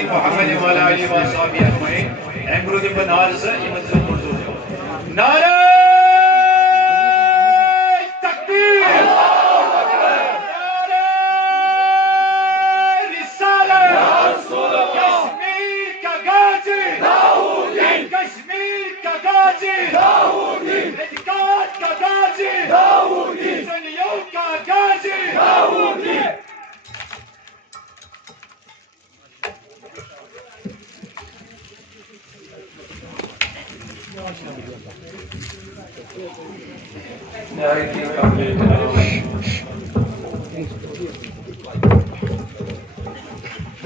آمین محمد والا علی و صحابی اجمعین امروز بنال سے امت سے مرزو نعرہ تکبیر نعرہ رسالت کشمیر کا غازی داؤدی کشمیر کا غازی داؤدی اتحاد کا غازی داؤدی سنیوں کا غازی داؤدی نہایت قابل احترام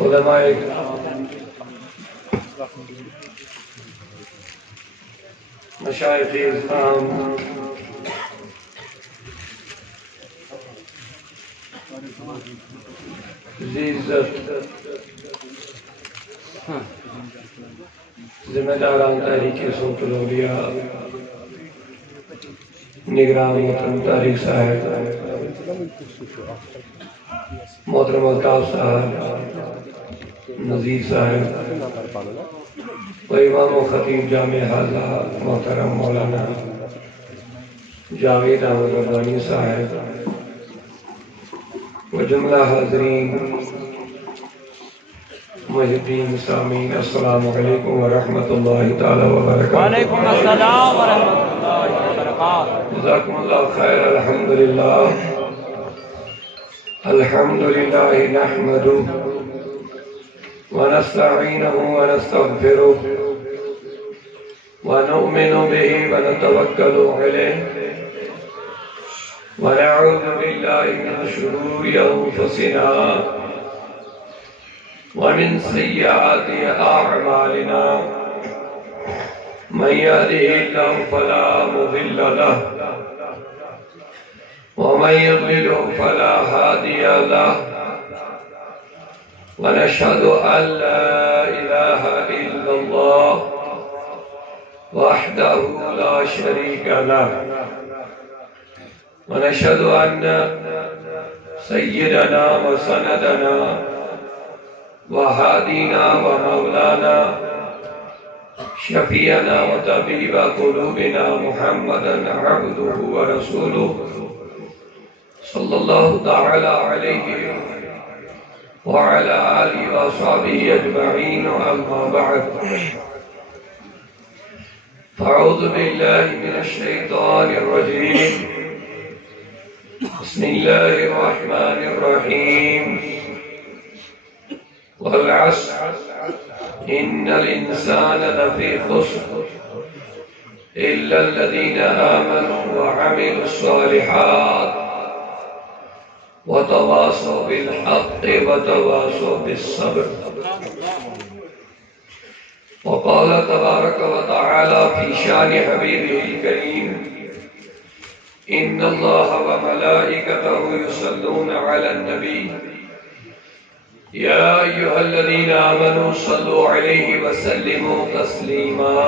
علماء کرام، مشائخ اسلام، ذی عزت ذمہ داران تحریک صوت الاولیاء، نگران محترم طارق صاحب، محترم الطاف صاحب، نذیر صاحب و امام و خطیب جامع حاضہ محترم مولانا جاوید احمد ربانی صاحب و جملہ حاضرین محبین سامعین، السلام علیکم ورحمۃ اللہ تعالی وبرکاتہ۔ وعلیکم السلام ورحمۃ اللہ وبرکاتہ۔ جزاکم اللہ خیر۔ الحمدللہ الحمدللہ نحمدہ ونستعینہ ونستغفرہ ونؤمن بہ ونتوکل علیہ ونعوذ باللہ من شرور انفسنا ومن سیئات اعمالنا من يهده الله فلا مضل له ومن يضلل فلا هادي له ونشهد أن لا إله إلا الله وحده لا شريك له ونشهد أن سيدنا وسندنا وهادينا ومولانا شفيعنا وطبيب قلوبنا محمدا عبده ورسوله صلى الله تعالى عليه وعلى آله وصحبه أجمعين، أما بعد فأعوذ بالله من الشيطان الرجيم، بسم الله الرحمن الرحيم، والعصر إن الإنسان لفي خسر إلا الذين آمنوا وعملوا الصالحات وتواصوا بالحق وتواصوا بالصبر۔ وقال تبارك وتعالى في شان حبيبه الكريم، إن الله وملائكته يصلون على النبي يا أيها الذين آمنوا صلوا عليه وسلموا تسليما۔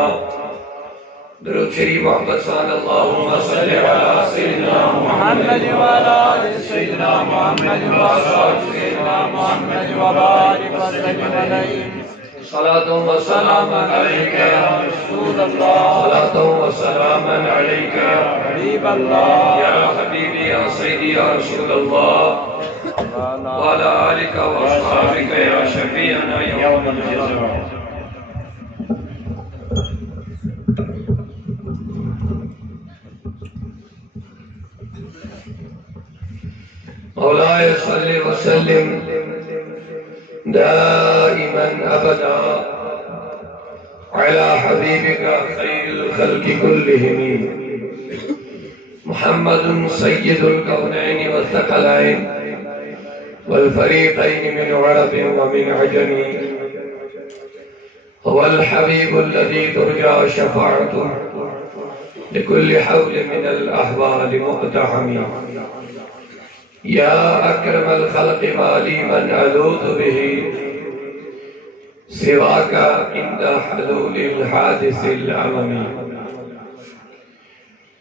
درود شریف محمد صلی اللہم صلی علی سیدنا محمد وعلى آل سيدنا محمد وصحبه سيدنا محمد وبارك وسلم عليه۔ صلاة و سلام علیک یا رسول اللہ، صلاة و سلام علیک یا حبیب اللہ، یا حبیبی یا سیدی یا رسول اللہ، وعلى آلك وأصحابك يا شفيعنا يوم الجزاء۔ مولاي صل وسلم دائما أبدا على حبيبك خير الخلق كلهم محمد سيد الكونين والثقلين والفريقين من عرب ومن عجم، هو الحبيب الذي ترجى شفاعته لكل حول من الأحوال مقتحم، يا أكرم الخلق ما لي من ألوذ به سواك عند حلول الحادث الأمم،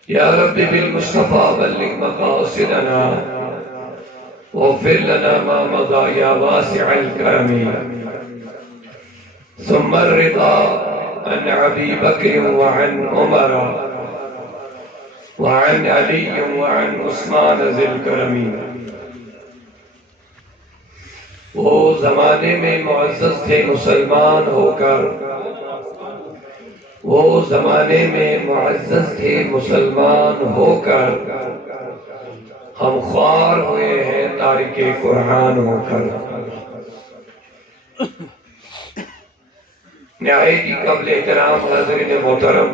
يا رب بالمصطفى بلغ مقاصدنا واغفر لنا ما مضى يا واسع الكرم، ثم الرضا عن ابی بکر وعن عمر وعن علی وعن عثمان ذی الکرم. وہ زمانے میں معزز تھے مسلمان ہو کر، وہ زمانے میں معزز تھے مسلمان ہو کر، ہم خوار ہوئے ہیں تارک قرآن ہو کر. نہایت ہی قابل احترام حاضرین محترم،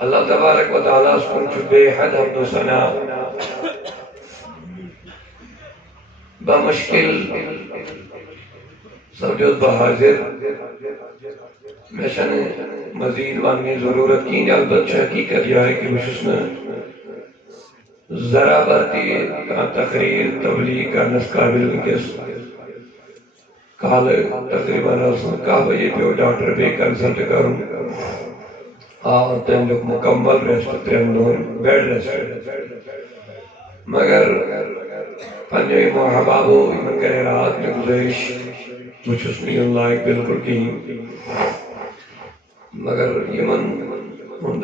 اللہ تبارک و تعالیٰ سن چبے حد حمد و ثنا بمشکل سبجد بحاضر میں شن مزید وانگی ضرورت کی البتہ حقیقت یہ ہے کہ بشسن ذرا برتی تقریر تبلیغ کرنس قابل کس کال تقریباً کہا بجے پیو ڈاکٹر بے کنسلٹ کروں اور تم لوگ مکمل ریسٹ تم لوگ بیڈ ریسٹ مگر پنجے محبابو ایمن کرے رات میں گزارش مجھس نہیں اللہ بالکل کی مگر ایمن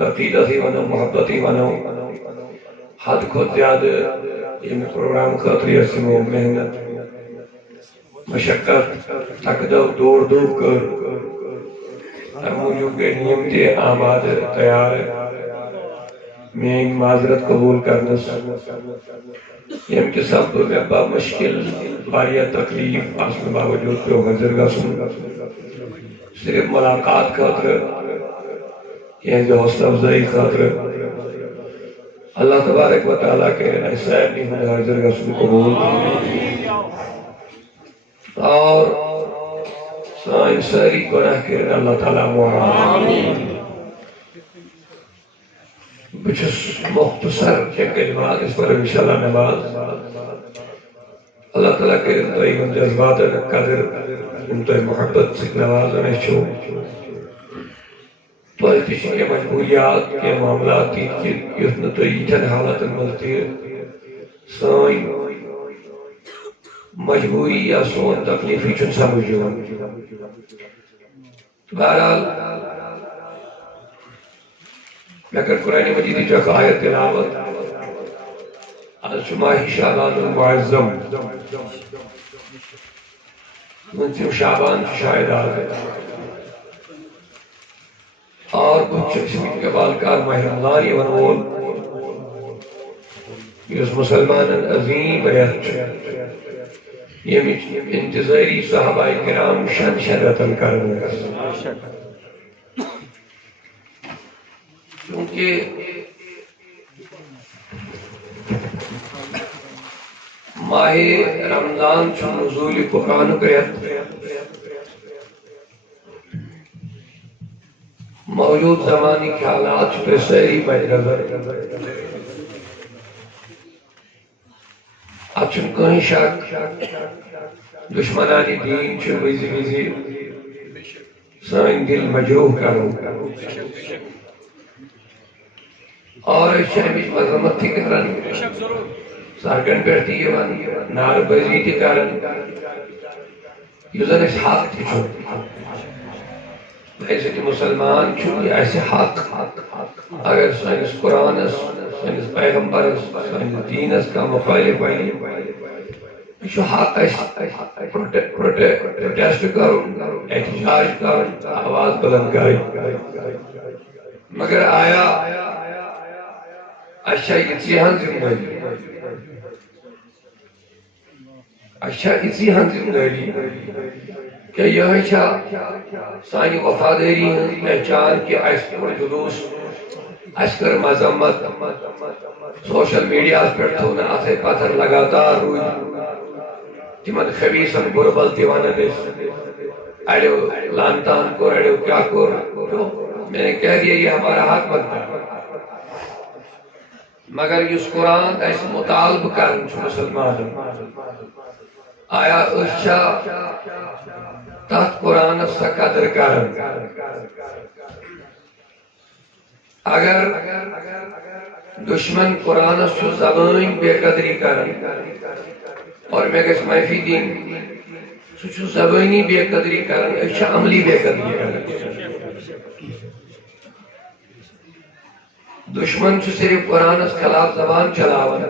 عقیدہ ہی ونو محبت ہی ونو حد خود زیادہ یہ پروگرام خاطری اسمو محنت مشقت تقدو دوڑ دو کر موجود کے نیم کے آباد تیار میں ایک معذرت قبول کرنا یم کے سب با مشکل باریہ تکلیف آسن باوجود پہ حضر گا سن صرف ملاقات خاطر یہ جو حوصلہ افزائی خاطر اللہ تبارک و تعالیٰ کے حساب نہیں ہونے حضر گا سن قبول اور سائن ساری گناہ کرن اللہ تعالیٰ معاون. بچس مختصر کے کلمات اس پر انشاءاللہ نماز اللہ تعالیٰ کے انتہائی من جذبات قدر انتہائی محبت سے نواز انہیں چھو پولیٹیشن کے مجبوریات کے معاملات کی یتن تو ایتن حالت ملتی سائن مجبوری یا سون تکلیفی چن سمجھو. بہرحال لیکن قرآن مجید کی آیت تلاوت از شماہی شعبان المعظم منصف شعبان شاید آگے اور کچھ چشمین کے بالکار ماہ رمضان یہ ونول اس مسلمان عظیم ریت یہ انتظاری صحابہ کرام شن شرطن کرنے کیونکہ ماہ رمضان چھو نزول قرآن کرت موجود زمانی خیالات پہ سہری مجرد اچھن کہیں شک دشمنانی دین چھو ویزی ویزی سائن دل مجروح کروں اور شہمیش مذمت تھی کرن سارکن کرتی ہے من نار بزی تھی کرن یوزن اس حق تھی چھو ایسے کہ مسلمان چھو ایسے حق اگر سائنس قرآن سائنس پیغمبر سائنس دین اس کا مخالف ہے چھو حق ایسے پروٹیسٹ کرو احتجاج کرو آواز بلند کرو مگر آیا اچھا اسی ہن زندگی اچھا اسی ہن زندگی کہ یہ چھا سانی وفاداری پہچان کہ ایسکر جلوس ایسکر مذمت سوشل میڈیا پر تھونا آسے پاتھر لگاتار ہوئی تیمن خبیصن بربل دیوانا دیس ایڈیو لانتان کو ایڈیو کیا کو میں نے کہہ دیا یہ ہمارا حق بنتا ہے مگر اس قرآن ایسے مطالب کرن چھو مسلمان آیا اشچا تحت قرآن سے قدر کرن اگر دشمن قرآن سے زبان بے قدری کرن اور میں کس محفی دین سو زبانی بے قدری کرن اچھا عملی بے قدری کرن دشمن صرف قرآن اس خلاف زبان چلاون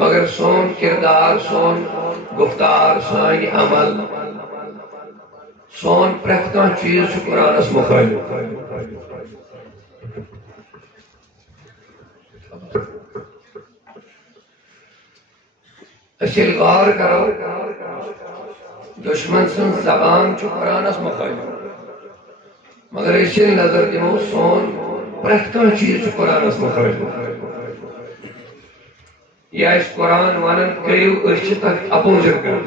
مگر سون کردار سون گفتار سون عمل سون پرت کانٛہہ چیز چھُ قرآنس مخالف أسۍ ییٚلہِ غور کرو دشمن سٕنٛز زبان چھُ قرآنس مخالف مگر أسۍ ییٚلہِ نظر دِمو سون پرت کانٛہہ چیز چھُ قرآنس مخالف یا أسۍ قرآن ونان کٔرِو أسۍ چھِ تتھ اپوزٹ کران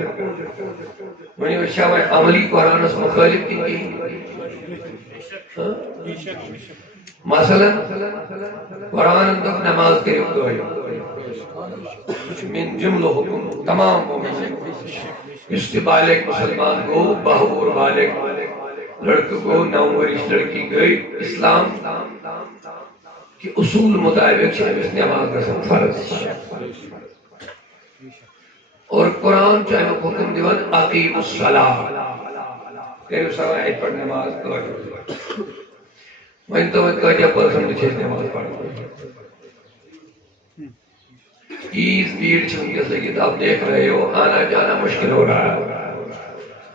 ونہِ أسۍ چھا وۄنۍ عملی قرآنس مخالف کِنہٕ کِہیٖنۍ مثلاً قرآن دوٚپ نماز کٔرِو قٲیِم یہ چھُ من جملہ حکم تمام مومن یُس تہِ بالغ مسلمان گوٚو 12 وُہُر بالغ لڑکہٕ گوٚو 9 ؤرِش لڑکی گٔے اسلام کہ اصول مطابق چھِ أمِس نماز گژھان فرض اور قرآن چھُ امیُک حکم دِوان اقیموا الصلاۃ کٔرِو سا وۄنۍ اَتہِ پٮ۪ٹھ نماز قٲیِم وۄنۍ تو وۄنۍ کۭتیاہ پٔرسنٹ چھِ أسۍ نماز پران عید بھیڑ چھِ وٕنکٮ۪س لٔگِتھ آپ دیکھ رہے ہو آنا جانا مشکل ہو رہا ہے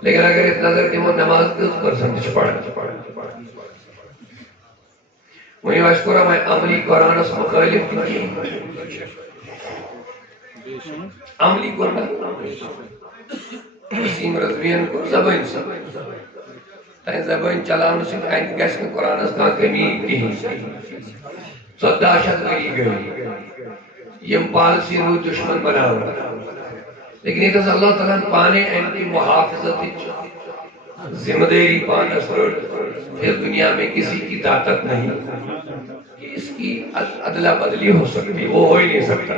لیکن اگر اس نظر دِمو نماز کٔژ پٔرسنٹ چھِ پران وۄنۍ آسہِ کوٚرا وۄنۍ عملی قرآنس مخٲلف کِنہٕ کِہیٖنۍ عملی کوٚر نہ وسیٖم رضویَن کوٚر زبٲنۍ سۭتۍ تَمہِ زبٲنۍ چلاونہٕ سۭتۍ اَتہِ گژھِ نہٕ قرآنس کانٛہہ کٔمی کِہیٖنۍ 14 شتھ ؤری گٔے یم پالسی روٗدۍ دشمن بناوان لیکن ییٚتٮ۪س اللہ تعالیٰ ہن پانے اَمہِ کہِ محافظتٕچ ذمہ دٲری پانس رٔٹ پھر دنیا میں کسی کی طاقت نہیں کہ اس کی ادلا بدلی ہو سکتی وہ ہو ہی نہیں سکتا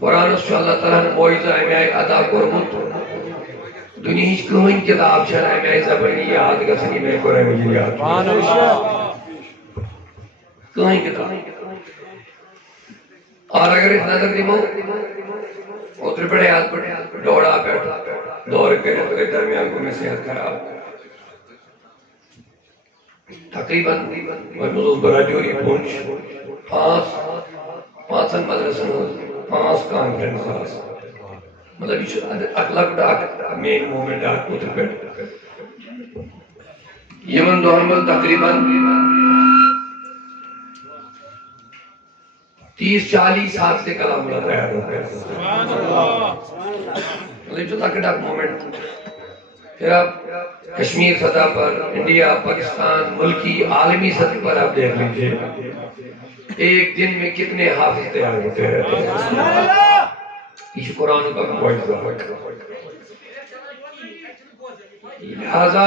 قرآنس چھُ اللہ تعالیٰ ہن معجزہ اَمہِ آیہِ عطا کوٚرمُت دُنیہٕچ کٕہٕنۍ کِتاب چھنہٕ اَمہِ آیہِ زبٲنی یاد گژھان ییٚمہِ آیہِ قرآن مجیٖد یاد کٕہٕنۍ کِتاب اور اگر اس نظر دِمو اوترٕ پٮ۪ٹھے آز پٮ۪ٹھ ڈوڑا پٮ۪ٹھ دورٕ کٔرِتھ گٔے درمیان گوٚو مےٚ صحت خراب تقریٖباً وۄنۍ اوسُس بہٕ راجوری پونچھ 5 مدرسن ہٕنٛز 5 کانفرنس آسہٕ مطلب یہ چھُ اکھ لۄکُٹ اکھ مین مومنٹ اکھ اوترٕ پٮ۪ٹھ یِمن دۄہن منٛز تقریٖباً 30-40 ہاتھ سے کلام اللہ تیار ہوتا ہے مطلب جو لکٹ اک مومنٹ پھر آپ کشمیر سطح پر انڈیا پاکستان ملکی عالمی سطح پر آپ دیکھ لیجئے ایک دن میں کتنے حافظ تیار ہوتے ہیں یہ قرآن کا معجزہ ہے لہذا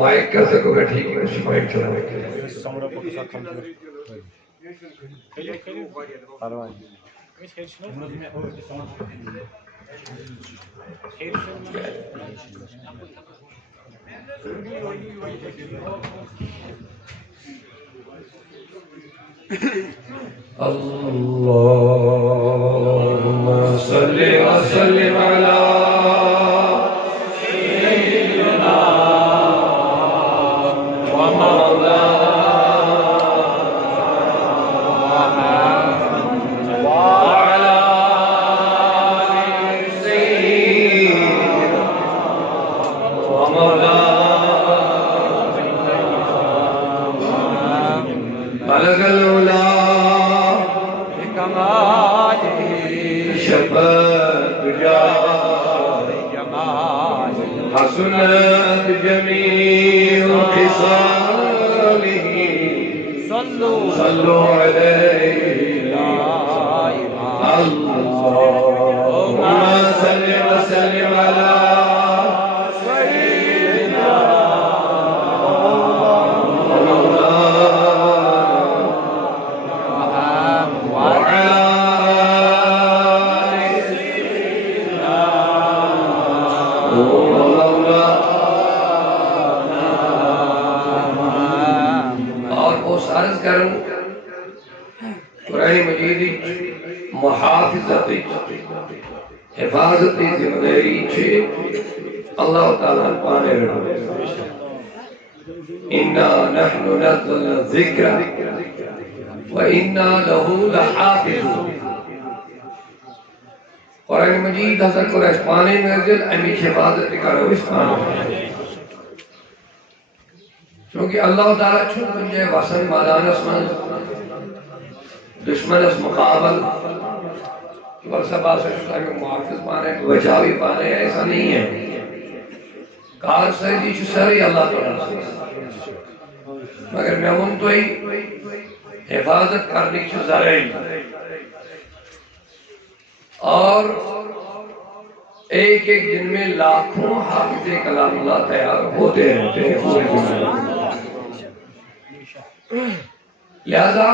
مائک کا سکو گا ٹھیک ہے اسی مائک چلا اللهم صل وسلم على سيدنا ومولانا وعلى آل سيدنا ومولانا بلغ العلا حسنت جميع خصاله صلوا عليه اللهم صل وسلم على سيدنا قرآن مجید مجید محافظت حفاظت ذمہ داری چھے اللہ تعالیٰ پانے رہو اِنَّا نَحْنُ نَزَّلْنَا الذِّكْرَ وَإِنَّا لَهُ لَحَافِظُونَ قرآن مجید حضرت قرآن پانے نزل امی حفاظت کرو اس پانے چونکہ اللہ تعالیٰ چھو کنجے واسن مادان اسمان دشمن اس مقابل ورسہ باسے شکر محافظ پانے بچاوی پانے ایسا نہیں ہے کار سہی چھو سہی اللہ تعالیٰ سے مگر میں ان تو ہی حفاظت کرنے چھو ذرعی اور ایک ایک دن میں لاکھوں حافظ کلام اللہ تیار ہوتے رہتے ہیں لہذا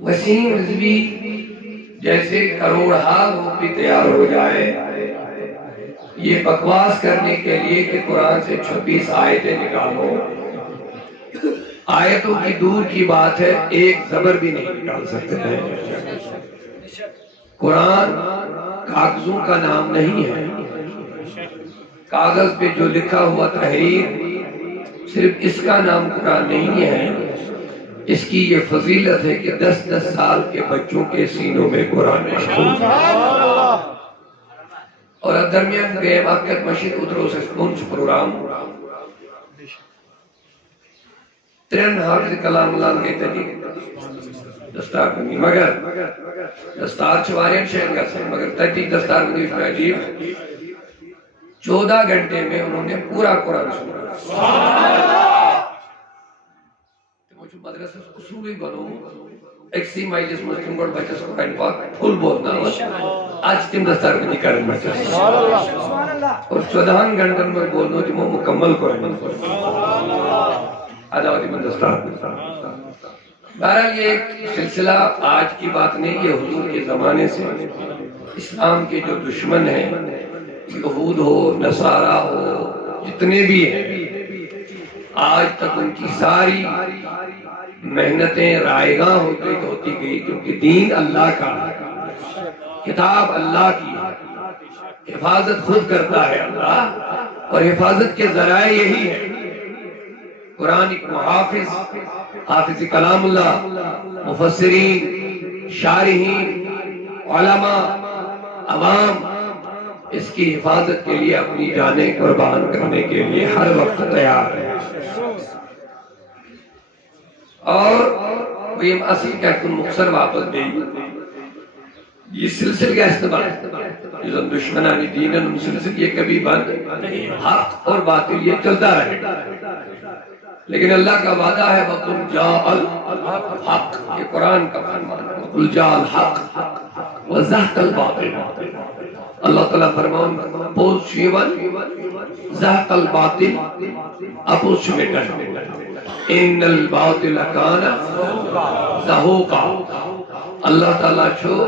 وسیم رضوی جیسے کروڑہا لوگ بھی تیار ہو جائے یہ بکواس کرنے کے لیے کہ قرآن سے 26 آیتیں نکالو آیتوں کی دور کی بات ہے ایک زبر بھی نہیں نکال سکتے ہیں قرآن کاغذوں کا نام نہیں ہے کاغذ پہ جو لکھا ہوا تحریر صرف اس کا نام قرآن نہیں ہے اس کی یہ فضیلت ہے کہ 10 سال کے بچوں کے سینوں میں قرآن محفوظ ہے اور درمیان گئے واقعات مشید ادھروں سے منچ پروگرام ترین حافظ کلام اللہ کے تجیب دستار بنی مگر دستار چوارین شہر کا سے مگر تجیب دستار بنی اس میں عجیب 14 گھنٹے میں انہوں نے پورا قرآن سنا مجھے مدرسہ اصولی بنو ایک سی مائی جس مسلم گوڑ بچہ سو قرآن پاک پھول بولنا ہوا آج تم دستار بنی کرن بچہ اور 14 گھنٹے میں بولنا جو مکمل قرآن آدھاوتی من دستار بنی بہرحال یہ ایک سلسلہ آج کی بات نہیں یہ حضور کے زمانے سے اسلام کے جو دشمن ہیں یہود ہو نصارہ ہو جتنے بھی ہیں آج تک ان کی ساری محنتیں رائگاں ہوتی گئی کیونکہ دین اللہ کا کتاب اللہ کی حفاظت خود کرتا ہے اللہ اور حفاظت کے ذرائع یہی ہے قرآن ایک محافظ حافظ کلام اللہ مفسرین شارحین علماء عوام اس کی حفاظت کے لیے اپنی جانیں قربان کرنے کے لیے ہر وقت تیار ہے اور وہی اصل کہتے ہیں مختصر واپس دیں یہ سلسل کا استعمال جو دشمنانی دین ہے سلسل یہ کبھی بند حق اور باطل یہ چلتا رہے لیکن اللہ کا وعدہ ہے وَقُلْ جَاءَ الْحَقِّ یہ قرآن کا فرمان ہے وَقُلْ جَاءَ الْحَقِّ وَزَهَقَ الْبَاطِلُ اللہ تعالیٰ فرمان پوز شیون زہق الباطل اپوز شمیٹن ان الباطل کان زہوقا اللہ تعالیٰ چھو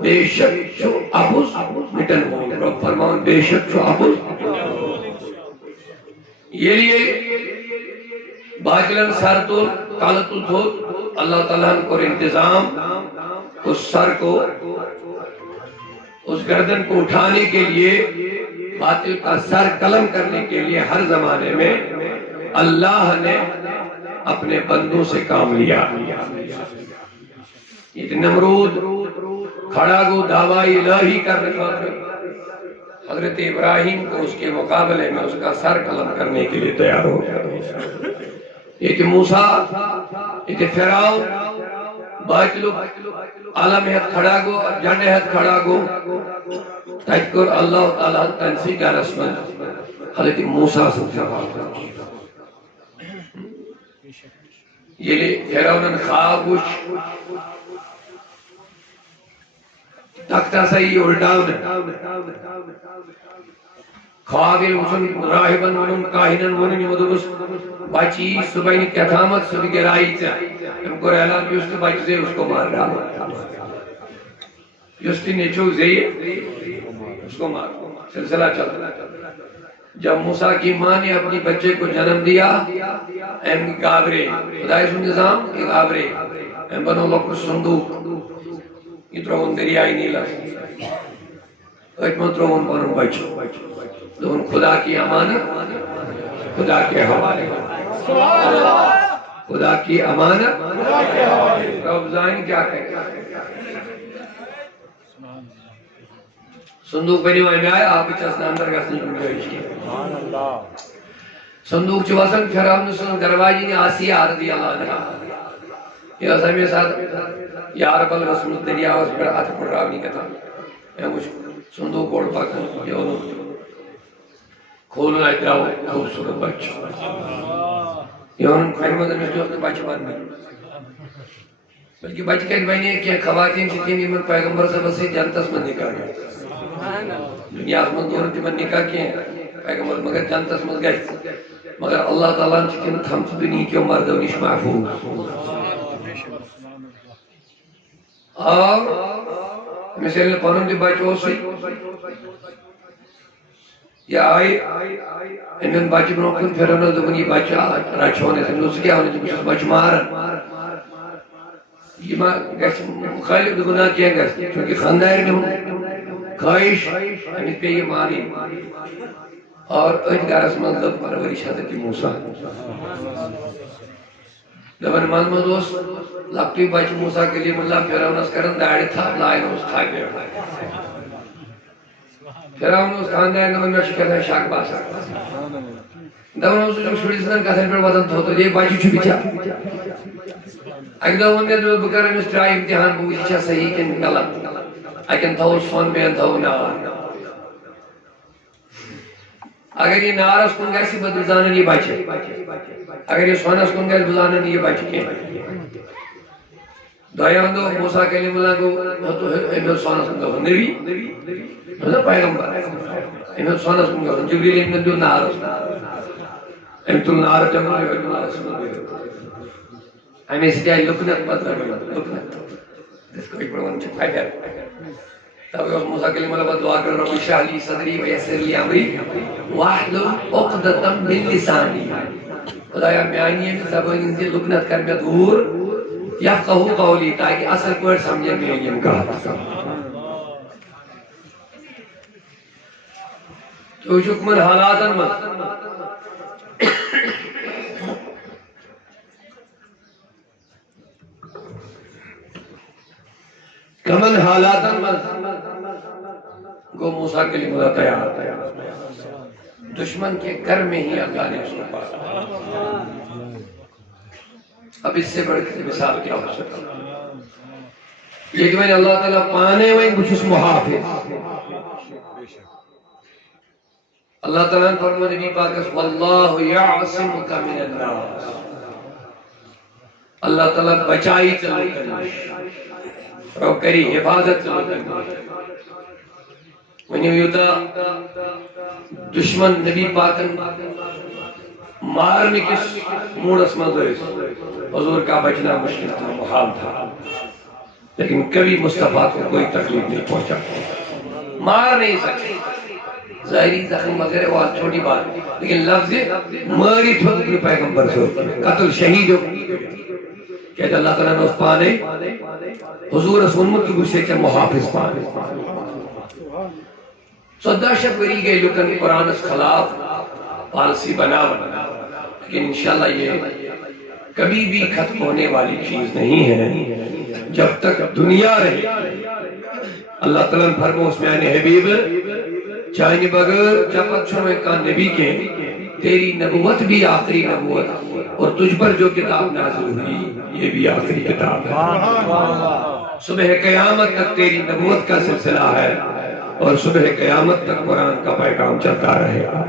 بے شک چھو اپوز مٹن رب فرمان بے شک چھو اپوز یہ لیے باجلن سر تو کالتو تھو اللہ تعالیٰ کو انتظام اس سر کو اس گردن کو اٹھانے کے لیے باطل کا سر قلم کرنے کے لیے ہر زمانے میں اللہ نے اپنے بندوں سے کام لیا یہ نمرود کھڑا گو دعوی الہی کرنے حضرت ابراہیم کو اس کے مقابلے میں اس کا سر قلم کرنے کے لیے تیار ہو گیا یہ کہ موسیٰ یہ کہ فرعون باطلو عالم حد کھڑا گو جنڈ حد کھڑا گو تذکر اللہ تعالیٰ تنسی کا رسم حضرت موسیٰ سے جواب یہ لئے فرعون خوابش تختہ سہی الٹاؤن خوابل وسن راہبن ونن کاہنن ونن مدرس باچی صبحی کتامت صبح کے رائی چاہ ہم کو اعلان کی اس کے باچی سے اس کو مار ڈالا جسٹی نیچو زی اس کو مار سلسلہ چلا جب موسیٰ کی ماں نے اپنی بچے کو جنم دیا ایم گابرے خدای سن نظام کہ گابرے میں بنو لوگ صندوق یہ ترون دریائے نیلا اتمن ترون پنن بچہ دون خدا کی امانت خدا کے حوالے خدا کی امانت رب زانی کیا کہے صندوق بنی ہوئے میں آئے آپ چسنا اندر گسنے کی گنجائش کی صندوق چو وصل فرعون سن درواجی نے آسیہ رضی اللہ عنہ یہ ہمیں ساتھ یا رب الرسول دریا اس پر ہاتھ پڑ رہا نہیں کہتا میں کچھ صندوق اوڑ پاک یہ انہوں کھولنا اتراؤ خوبصورت بچہ یہ انہوں خیر مدر میں جو اپنے بچہ بان میں بلکہ بچہ کہتے بہنی ہے کہ خواتین چیتیں بھی من پیغمبر سے بسی جنتس من نکاح گیا دنیا اس من دورتی من نکاح کیے ہیں پیغمبر مگر جنتس من گئے مگر اللہ تعالیٰ نے چکن تھمس دنی کیوں مردونیش محفوظ اور مثل پانم دی بچ ہو سی یا آئی انہوں بچ بنو کن پھر انہوں دبنی بچ رچ ہونے سے اس کیا ہونے سے بچ مارن یہ ماں مخالف گناہ کیا گا چونکہ خاندار میں خواہش ہمیں پہ یہ ماری اور اجگار اسمان لب پرورش حضرت موسیٰ دبن مانمہ دوست لگتی بچ موسیٰ کے لیے اللہ فرعون اس کرن داڑی تھا لائن اس تھا گیا فرعون اس خاندان نمن میں شکر ہے شاک باسا دبن اس جو شوڑی سنن کا سن پر وطن تھو تو یہ بچی چھو بچا اگر دبن نے جو بکر میں ٹرائی امتحان بوجھ چھا صحیح کن غلط اکن تھو سون بین تھو نار اگر یہ نارس کن گیسی بدلزانن یہ بچے اگر یہ سونس کن گیس بزانن یہ بچے کیں دائیان دو موسیٰ کلیم اللہ کو امیل سونس کن گیس نبی مطلب پیغمبر امیل سونس کن گیس جبریل امن دو نارس امیل تو نارس جمعہ ہمیں سے جائے لکنت مطلب لکنت جس کو ایک بڑھوان چھپائی جائے تب اس موسیٰ کلیم اللہ دعا کر رب اشرح لی صدری ویسر لی امری واحلل عقدۃ من لسانی خدایا میں آئینی میں سب ان سے لکنت کر میں دور یفقہوا قولی تاکہ اصل پر سمجھے میں یہ کہا تو شکمن حالاتن من کمن حالاتن من گو موسیٰ کے لیے مدد تیار دشمن کے گھر میں ہی اللہ نے اس کو پایا اب اس سے بڑھ کے مثال کیا ہو سکتا یہ کہ میں نے اللہ تعالیٰ پانے ہوئے کچھ اس محافظ اللہ تعالیٰ نے فرمو نبی پاک اس واللہ یعصمک من الناس اللہ تعالیٰ بچائی چلو کرنے رو کری حفاظت چلو کرنے ونیو یوتا دشمن نبی پاکن مارنے کس موڑ اسمد ہوئے حضور کا بچنا مشکل تھا محال تھا لیکن کبھی مصطفیٰ کو کوئی تکلیف نہیں پہنچا مار نہیں سکتے ظاہری زخم وغیرہ وہ چھوٹی بات لیکن لفظ ماری تھو اپنے پیغمبر سے قتل شہید ہو کہتا اللہ تعالیٰ نے اس پانے حضور رسول کی گوشے کے محافظ پانے صدہ شب گری گئے لکن قرآن اس خلاف پالسی بنا لیکن انشاءاللہ یہ کبھی بھی ختم ہونے والی چیز نہیں ہے جب تک دنیا رہے اللہ تعالیٰ نے فرمو اس میں آنے حبیب چاہنے بغیر جب اچھوں میں کہا نبی کے تیری نبوت بھی آخری نبوت اور تجھ پر جو کتاب نازل ہوئی یہ بھی آخری کتاب ہے صبح قیامت تک تیری نبوت کا سلسلہ ہے اور صبح قیامت تک قرآن کا پیغام چلتا رہے گا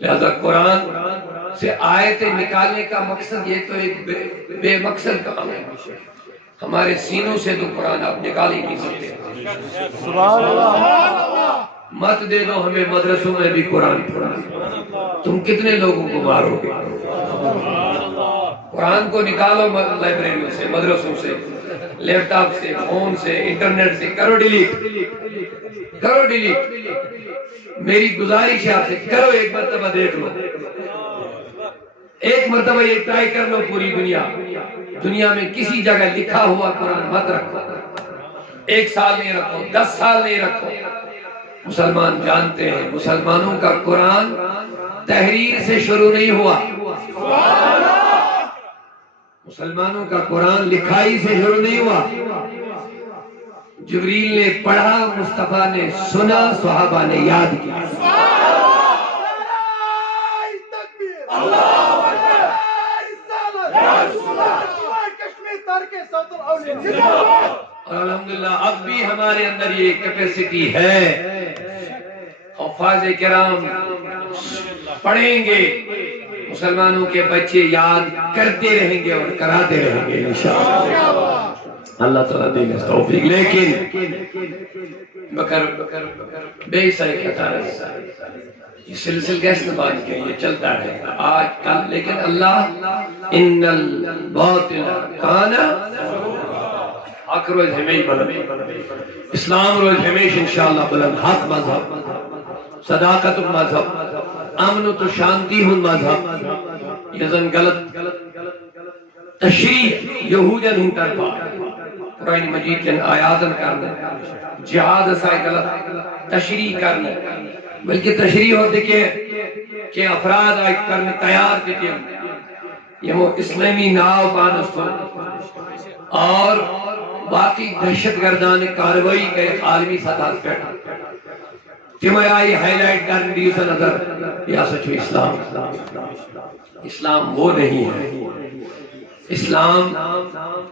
لہذا قرآن سے آیتیں نکالنے کا مقصد یہ تو ایک بے مقصد کام ہے ہمارے سینوں سے تو قرآن آپ نکال ہی نہیں سکتے سبحان اللہ مت دے دو ہمیں مدرسوں میں بھی قرآن پڑھانا تم کتنے لوگوں کو مارو گے قرآن کو نکالو لائبریریوں سے مدرسوں سے لیپ ٹاپ سے فون سے انٹرنیٹ سے کرو ڈیلیٹ میری گزارش ہے آپ سے کرو ایک مرتبہ دیکھ لو ایک مرتبہ یہ ٹرائی کر لو پوری دنیا دنیا میں کسی جگہ لکھا ہوا قرآن مت رکھو، 1 سال نہیں رکھو، 10 سال نہیں رکھو۔ مسلمان جانتے ہیں مسلمانوں کا قرآن تحریر سے شروع نہیں ہوا، مسلمانوں کا قرآن لکھائی سے شروع نہیں ہوا۔ جبریل نے پڑھا، مصطفیٰ نے سنا، صحابہ نے یاد کیا۔ اور الحمدللہ اب بھی ہمارے اندر یہ کیپیسٹی ہے، حفاظ کرام پڑھیں گے، مسلمانوں کے بچے یاد کرتے رہیں گے اور کراتے رہیں گے انشاءاللہ۔ اللہ تعالیٰ دے گا توفیق۔ لیکن بکر بے سائے کہتا ہے یہ سلسل کیسے بات کہ یہ چلتا رہے گا آج کل، لیکن اللہ ان الباطل کان حق روز ہمیش بلند، اسلام روز ہمیش انشاءاللہ بلند، حق مذہب، صداقت مذہب، امن تو شانتی ہن مذہب، یہ زن غلط تشریح یہودین ہن طرفا قرآن مجید کے آیاتن کرنے، جہاد سائے غلط تشریح کرنے، بلکہ تشریح ہوتے کہ افراد آئی کرنے تیار کے یہ وہ اسلامی ناو پانستو اور باقی دہشت گردان کاروائی کے عالمی سطح پر تمہیں آئی ہائی لائٹ کرنے دیوسا نظر یا سچو اسلام وہ نہیں ہے۔ اسلام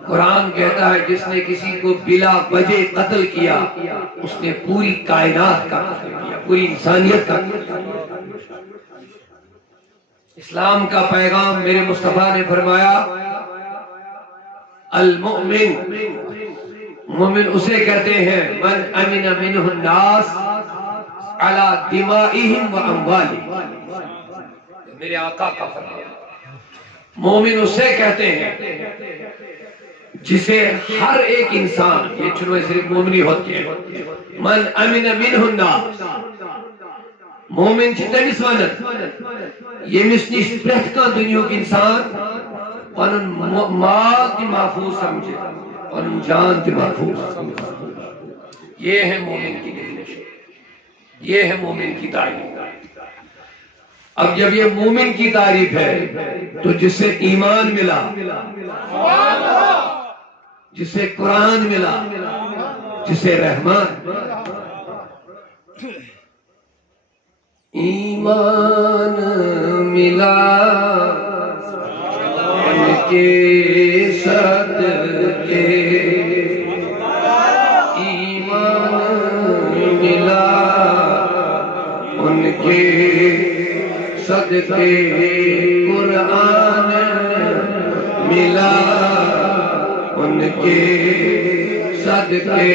قرآن کہتا ہے جس نے کسی کو بلا وجہ قتل کیا اس نے پوری کائنات کا قتل کیا، پوری انسانیت کا قتل کیا۔ اسلام کا پیغام میرے مصطفیٰ نے فرمایا المؤمن، مومن اسے کہتے ہیں من امن منہ الناس علی دمائہم و اموالہم، میرے آقا کا فرمان۔ مومن اسے کہتے ہیں جسے ہر ایک انسان، یہ چنوے صرف مومنی ہوتی ہے، من امن منہ الناس، مومن چھتے نسوانت یہ مسنش پرہت کا دنیا کی انسان پانن مال کی محفوظ سمجھے، پانن جان کی محفوظ سمجھے۔ یہ ہے مومن کی ڈیفینیشن، یہ ہے مومن کی تعریف۔ اب جب یہ مومن کی تعریف ہے تو جس سے ایمان ملا، جس سے قرآن ملا، جس سے رحمان، ایمان ملا ان کے صدقے، ایمان ملا ان کے صدقے، قرآن ملا ان کے صدقے،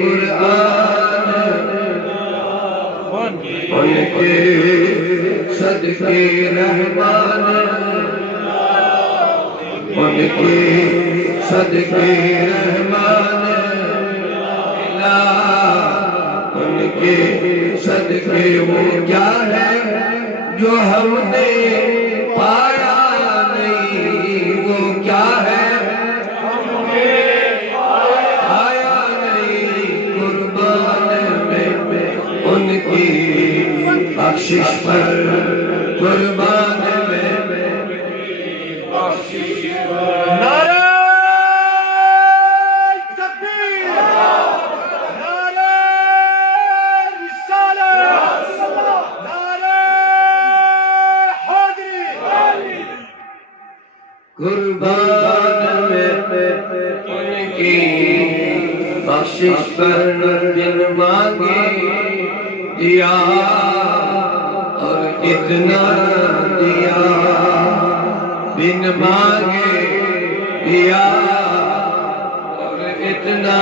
قرآن ان کے صدقے، رحمان ان کے صدقے، رحمان ملا ان کے صدقے۔ وہ کیا ہے جو ہم نے پایا نہیں، وہ کیا ہے ہم نے پایا نہیں، قربان میں ان کی بخشش پر، قربان میں بخشش پر۔ نعرہ قربان میں ان کی بخشش پر، بن مانگے دیا اور اتنا دیا، بن مانگے دیا اور اتنا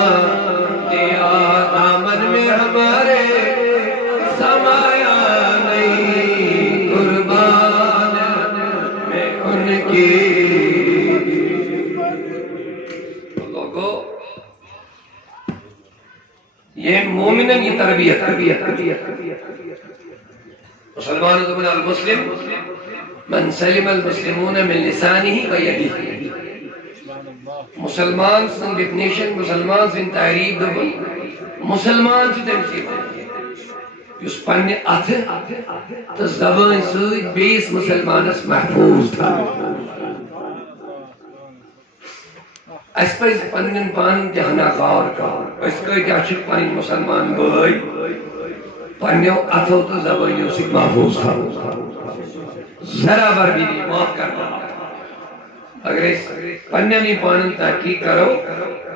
دیا، دامن میں ہمارے سمایا نہیں، قربان میں ان کی۔ یہ مومنوں کی تربیت۔ مسلمان من المسلم من سلم المسلمون من لسانه و یده، مسلمان سن ڈیفینیشن مسلمان سن تعریف دبن مسلمان چھ تم سی اس پنہ اتھ تو زبان ست بیس مسلمانس محفوظ تھا اس پہ پنن پان تہنا غور کر اس کیا پن مسلمان بھائی پنو اتھو تو زبانوں سے محفوظ تھا ذرا بر بھی معاف کرنا اگر اس پننی پانن تحقیق کرو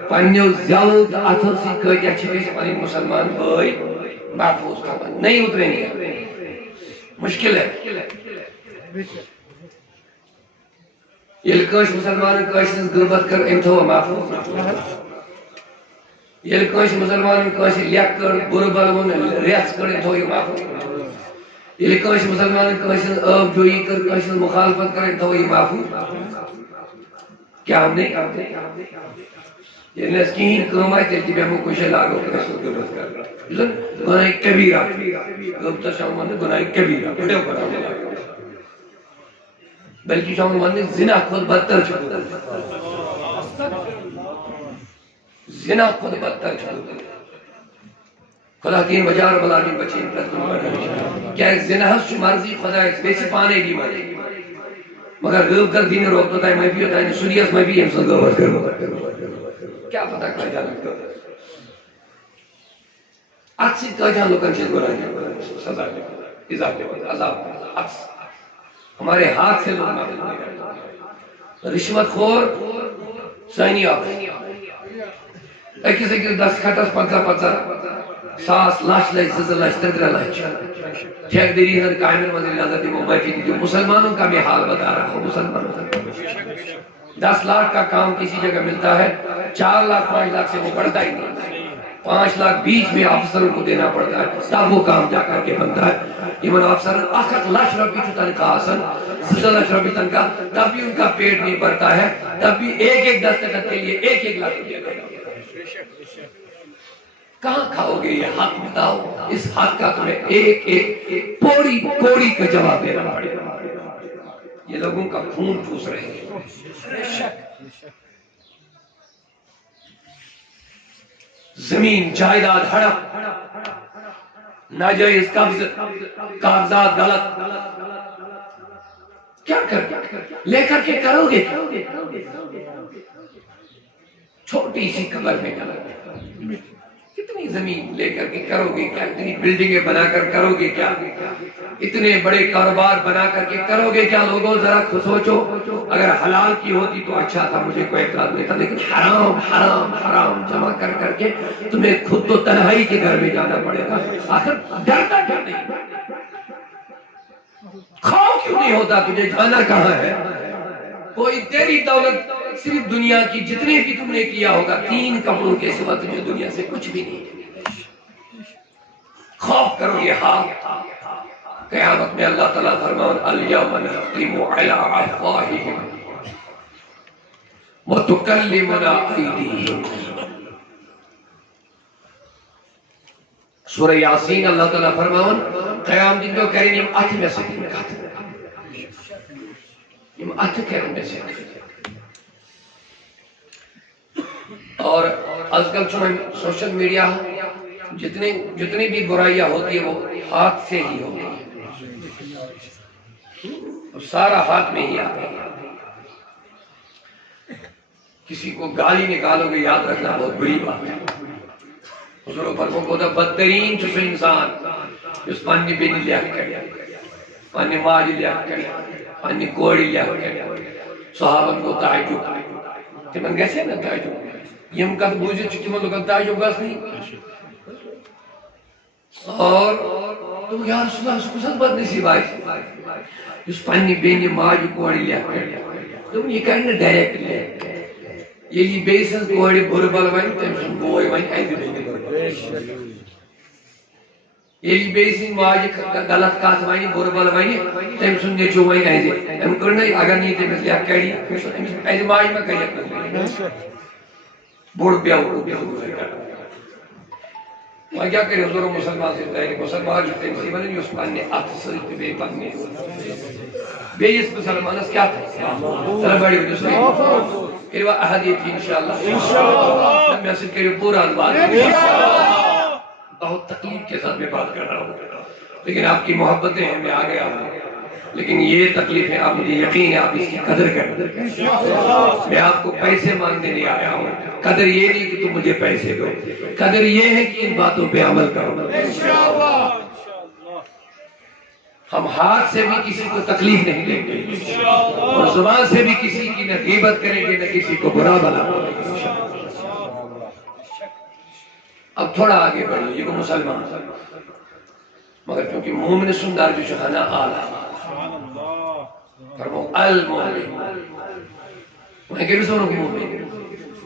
پنو زیو تو اتھو سے کیا پن مسلمان بھائی محفوظ تھا نہیں اتریں گے مشکل ہے یل کس مسلمان کس غیبت کر ام تھو محفوظ یل کس مسلمان کس لیک کر بر بل ون ریس کر ام تھو محفوظ یل کس مسلمان کس اب جوئی کر کس مخالفت کر ام تھو محفوظ کیا ہم نے یہ نس کہیں کام آئے تیل تیبے ہمیں کچھ لاغو کر رسول غیبت کر گناہ کبیرہ غیبت شاہمان گناہ کبیرہ بڑے پر آمد بلکہ شاہمان زنا خود بدتر چھو زنا خود بدتر چھو خدا تین بجار بلا دین بچین کیا ایک زنا ہے مرضی خدا ایک بیسے پانے کی مرضی مگر غیب کر دین روکتا ہے میں بھی ہوتا ہے سوریس میں بھی ہم غیبت کرو کیا پتہ کیا جانت کرو اکسی کہا جان لوگن چیز گناہ سزا لے عذاب لے عذاب اکس ہمارے ہاتھ سے لوگ مارے رشوت خور سائنی آکھ ایک کسی کی 10 کھٹس 50 ساس لاش لاش ززر لاش تدر لاش ٹھیک دیری ہے قائمن وزیر لازت وہ معافی دی مسلمانوں کا میں حال بتا رہا ہوں مسلمانوں 10 لاکھ کا کام کسی جگہ ملتا ہے 4 لاکھ 5 لاکھ سے وہ بڑھتا ہی نہیں 5 لاکھ بیچ میں افسروں کو دینا پڑتا ہے تب وہ کام جا کر کے بنتا ہے ایمن افسر 8 لاکھ روپی چھو تنکا آسن 10 لاکھ روپی تنکا تب بھی ان کا پیٹ نہیں بڑھتا ہے تب بھی ایک دستخط کے لیے 1 لاکھ روپیہ دینا کہاں کھاؤ گے یہ حق بتاؤ اس حق کا تمہیں ایک پوڑی کوڑی کا جواب دینا پڑے گا یہ لوگوں کا خون چوس رہے ہیں زمین جائیداد ہڑپ ناجائز قبض کاغذات غلط کیا لے کر کے کرو گے چھوٹی سی قبر میں کتنی زمین لے کر کے کرو گے کیا اتنی بلڈنگیں بنا کر کرو گے کیا اتنے بڑے کاروبار بنا کر کے کرو گے کیا لوگوں ذرا سوچو اگر حلال کی ہوتی تو اچھا تھا مجھے کوئی اعتراض نہیں تھا لیکن حرام حرام حرام جمع کر کر کے تمہیں خود تو تنہائی کے گھر میں جانا پڑے گا آخر ڈرتا کیا نہیں کھاؤ کیوں نہیں ہوتا تجھے جانا کہاں ہے کوئی تیری دولت صرف دنیا کی جتنے بھی تم نے کیا ہوگا 3 کپڑوں کے سوا تجھے دنیا سے کچھ بھی نہیں خوف کرو یہ ہاتھ قیامت میں اللہ تعالیٰ فرمان الیوم نختم علی افواہہم وتکلمنا ایدیہم سورہ یاسین اللہ تعالیٰ فرمان قیام دن جو کریں یم اتھ میں سے یم اتھ کریں میں سے اور آج کل سوشل میڈیا جتنی بھی برائیاں ہوتی ہے وہ ہاتھ سے ہی ہوتی ہے سارا ہاتھ میں ہی آتا ہے کسی کو گالی نکالو گے یاد رکھنا بہت بڑی بات ہے حضور پر کو کہتا بدترین چسو انسان جس پانی بینی لیا کریا پانی ماجی لیا کریا پانی کوڑی لیا کریا صحابت کو تعجب تمہیں کیسے نا تعجب یم کت بوجھت چھو تمہیں لوگا تعجب گاس نہیں اور تو یا رسول اللہ سکو ست بد نصیب آئی اس پانی بینی ماجی کوڑی لیا کریا تم یہ کہنے ڈائریکٹ لیا یہ بیسن کوڑی بربل وائن تمسن بوئی وائن ایدی بینی یہ بیسن ماجی غلط کات وائن بربل وائن تمسن نیچو وائن ایدی ہم کرنا اگر نہیں تمس لیا کری ایدی ماجی میں کہیا کرنا بوڑ بیاو کو بیاو میں کیا کرے حضور مسلمان سے تاہی مسلمان کی تنسی بنے جو اس پانے افسر پہ بے پانے بے اس مسلمان اس کیا تھا ذرا بڑی وجہ سے کروا احادیت انشاءاللہ میں سے کرو پورا بات بہت تکلیف کے ساتھ میں بات کر رہا ہوں لیکن آپ کی محبتیں ہیں میں آ گیا ہوں لیکن یہ تکلیف ہے آپ مجھے یقین ہے آپ اس کی قدر کریں میں آپ کو پیسے مانگنے نہیں آیا ہوں قدر یہ نہیں کہ تم مجھے پیسے دو قدر یہ ہے کہ ان باتوں پہ عمل کرو ہم ہاتھ سے بھی کسی کو تکلیف نہیں دیں گے اور زبان سے بھی کسی کی نہ غیبت کریں گے نہ کسی کو برا بلا بولیں گے اب تھوڑا آگے بڑھیں یہ کو مسلمان مگر کیونکہ مومن سندار جو شہانہ آلہ فرمو المومن وہیں کہ رسولوں کی مومن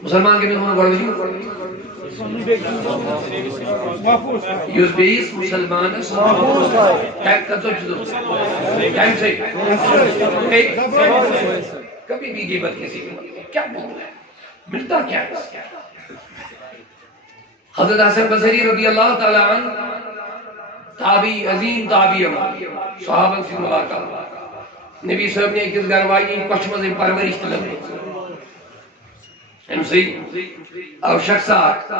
مسلمان کے مسلمان بڑھ گئی یوز بیس مسلمان ٹیک کا تو جدو ٹائم سے کبھی بھی غیبت کسی کی کیا بول رہا ہے ملتا کیا ہے حضرت حسن بصری رضی اللہ تعالی عنہ تابعی عظیم تابعی صحابہ سے ملاقات نبی صاحب نے ایک گھر وائی پشمز پرورش طلب ایم سی اور شخصات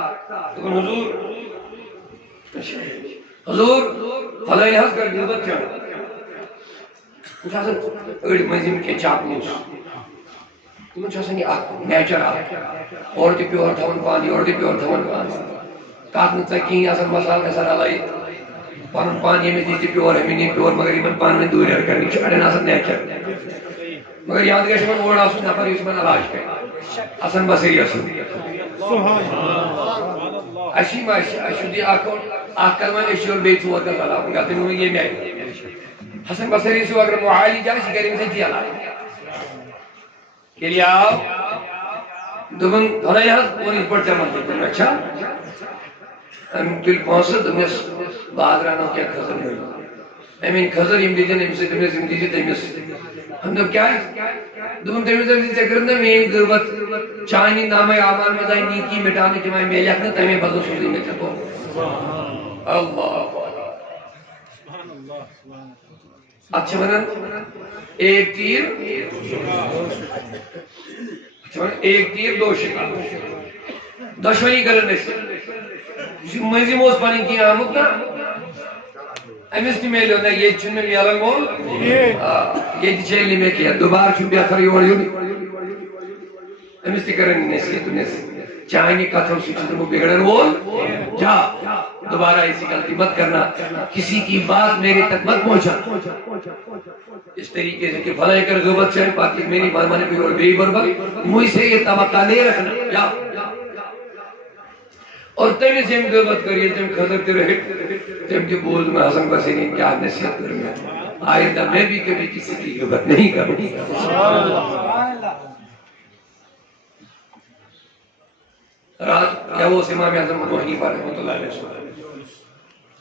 حضور فلائی حض کر غیبت کیا اڑی مزیم کے چاپ نیوز تمہیں چاہسن یہ نیچر اور دی پیور تھون پانی اور دی پیور تھون پانی کات نتا کہیں اصل مسال نظر آلائی پانن پانی میں دیتی پیور ہمیں نہیں پیور مگر ایمن پان میں دوری رکھ کرنی چھوڑے اصل نیچر مگر یاد گئے شمن اوڑا سن پر یوسمن علاج پہ حسن بصری حسن اشیم اشودی آکھو کلمہ اشیور بیت ہوا کر اللہ کہتے ہیں یہ میں حسن بصری سے اگر معالی جائے شکر ان سے دیا لائے کہ لیا دوبن دھولا یہاں وہ اس پر چمن دیتے ہیں اچھا ہم دل پہنچے دمیں بعد رہنا کیا خزر نہیں امین خزر یم دیجن ام سے دمیں زم دیجن دمیں ہم دب کیا ہے دوم دمیں زم دیجن کرنے میں غربت چاہنی نام اعمال مدائی نیکی مٹانے کے مائیں میل یقنا تمہیں بدل سوزی میں چکو اللہ اچھا منن ایک تیر ایک تیر دو شکار دشمنی کرنے سے مزی موز پانی کی آمد نا امیس کی میل ہوتا ہے یہ چن میں میالنگ مول یہ چیلی میں کیا دوبار چھوٹی آخر یہ وڑی ہوئی امیس کی کرنے نسیت چاہنی قتل سوچی تو وہ بگڑن وول جا دوبارہ ایسی غلطی مت کرنا کسی کی بات میرے تک مت پہنچا اس طریقے سے کہ فلائی کر غیبت سے پاکی میری بات مانے پہ اور بے بربر مجھ سے یہ توقع نہیں رکھنا جا اور تیمی سے ہم غیبت کریے تم خضرت رہے تم کے بول میں حسن بصری کیا نصیحت کرنا آئندہ میں بھی کبھی کسی کی غیبت نہیں کروں رات کیا وہ امام اعظم ابو حنیفہ رحمۃ اللہ علیہ وسلم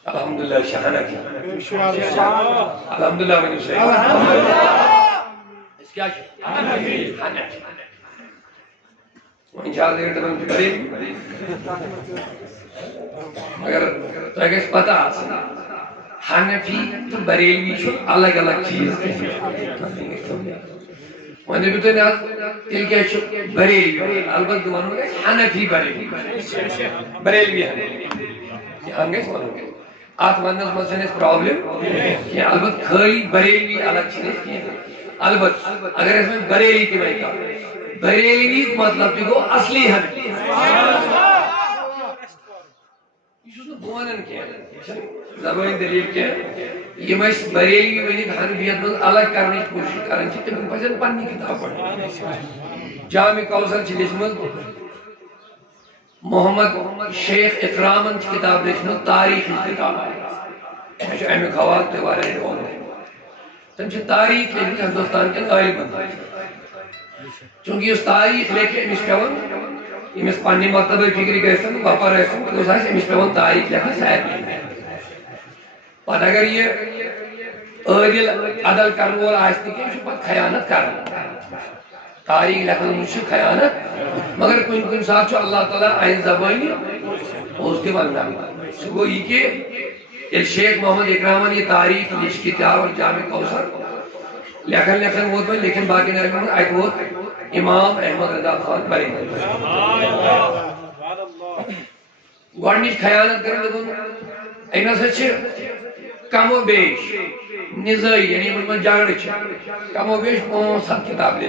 الحمدللہ شہانہ کی الحمدللہ بنی شہید اس کیا حنفی وہ انشاءاللہ دیکھتے ہیں کرے مگر تو ایک اس پتہ آسنا حنفی تو بریلوی شو الگ الگ چیز وہاں بھی تو نیاز تل کیا شو بریلوی البت دوانوں گئے حنفی بریلوی بریلوی حنفی یہ ہم گئے اس مانوں گئے آت ماننس مسئلہ اس پرابلم کہ البت خیلی بریلوی الگ چیز کی البت اگر اس میں بریلی کی میں کہا بریلی مطلب جو اصلی حنفی یہ جو بوانن کیا زبان دلیل کیا یہ میں اس بریلی میں حنفیت میں الگ کرنے کی کوشش کرنے کی تم پجن پانی کتاب پڑھیں جامع کوثر چلیس میں محمد شیخ اکرامن کی کتاب لکھنا تاریخ کتاب ہے جو اہم خوات کے بارے میں تم سے تاریخ لکھنے ہندوستان کے غالب بندہ چونکہ اس تاریخ لے کے امس پیون امس پانی مرتبہ فکری گئسن باپا رہسن تو اس امس پیون تاریخ لکھنے شاید نہیں پتہ اگر یہ عادل عدل کرنے والا آستی کہ اس پر خیانت کرنا تاریخ لکھنے مجھے خیانت مگر کن ساتھ جو اللہ تعالیٰ آئین زبانی اس کے بندہ وہ یہ کہ شیخ محمد اکرامن یہ تاریخ لشک کتاب اور جامع کوثر لیکن وہ تو لیکن باقی نظر آئیت وہ امام احمد رضا خان بری گوڑنی خیانت کرنے لگوں اینا سچ کم و بیش نزائی یعنی من جاگڑ کم و بیش 5-7 کتاب لے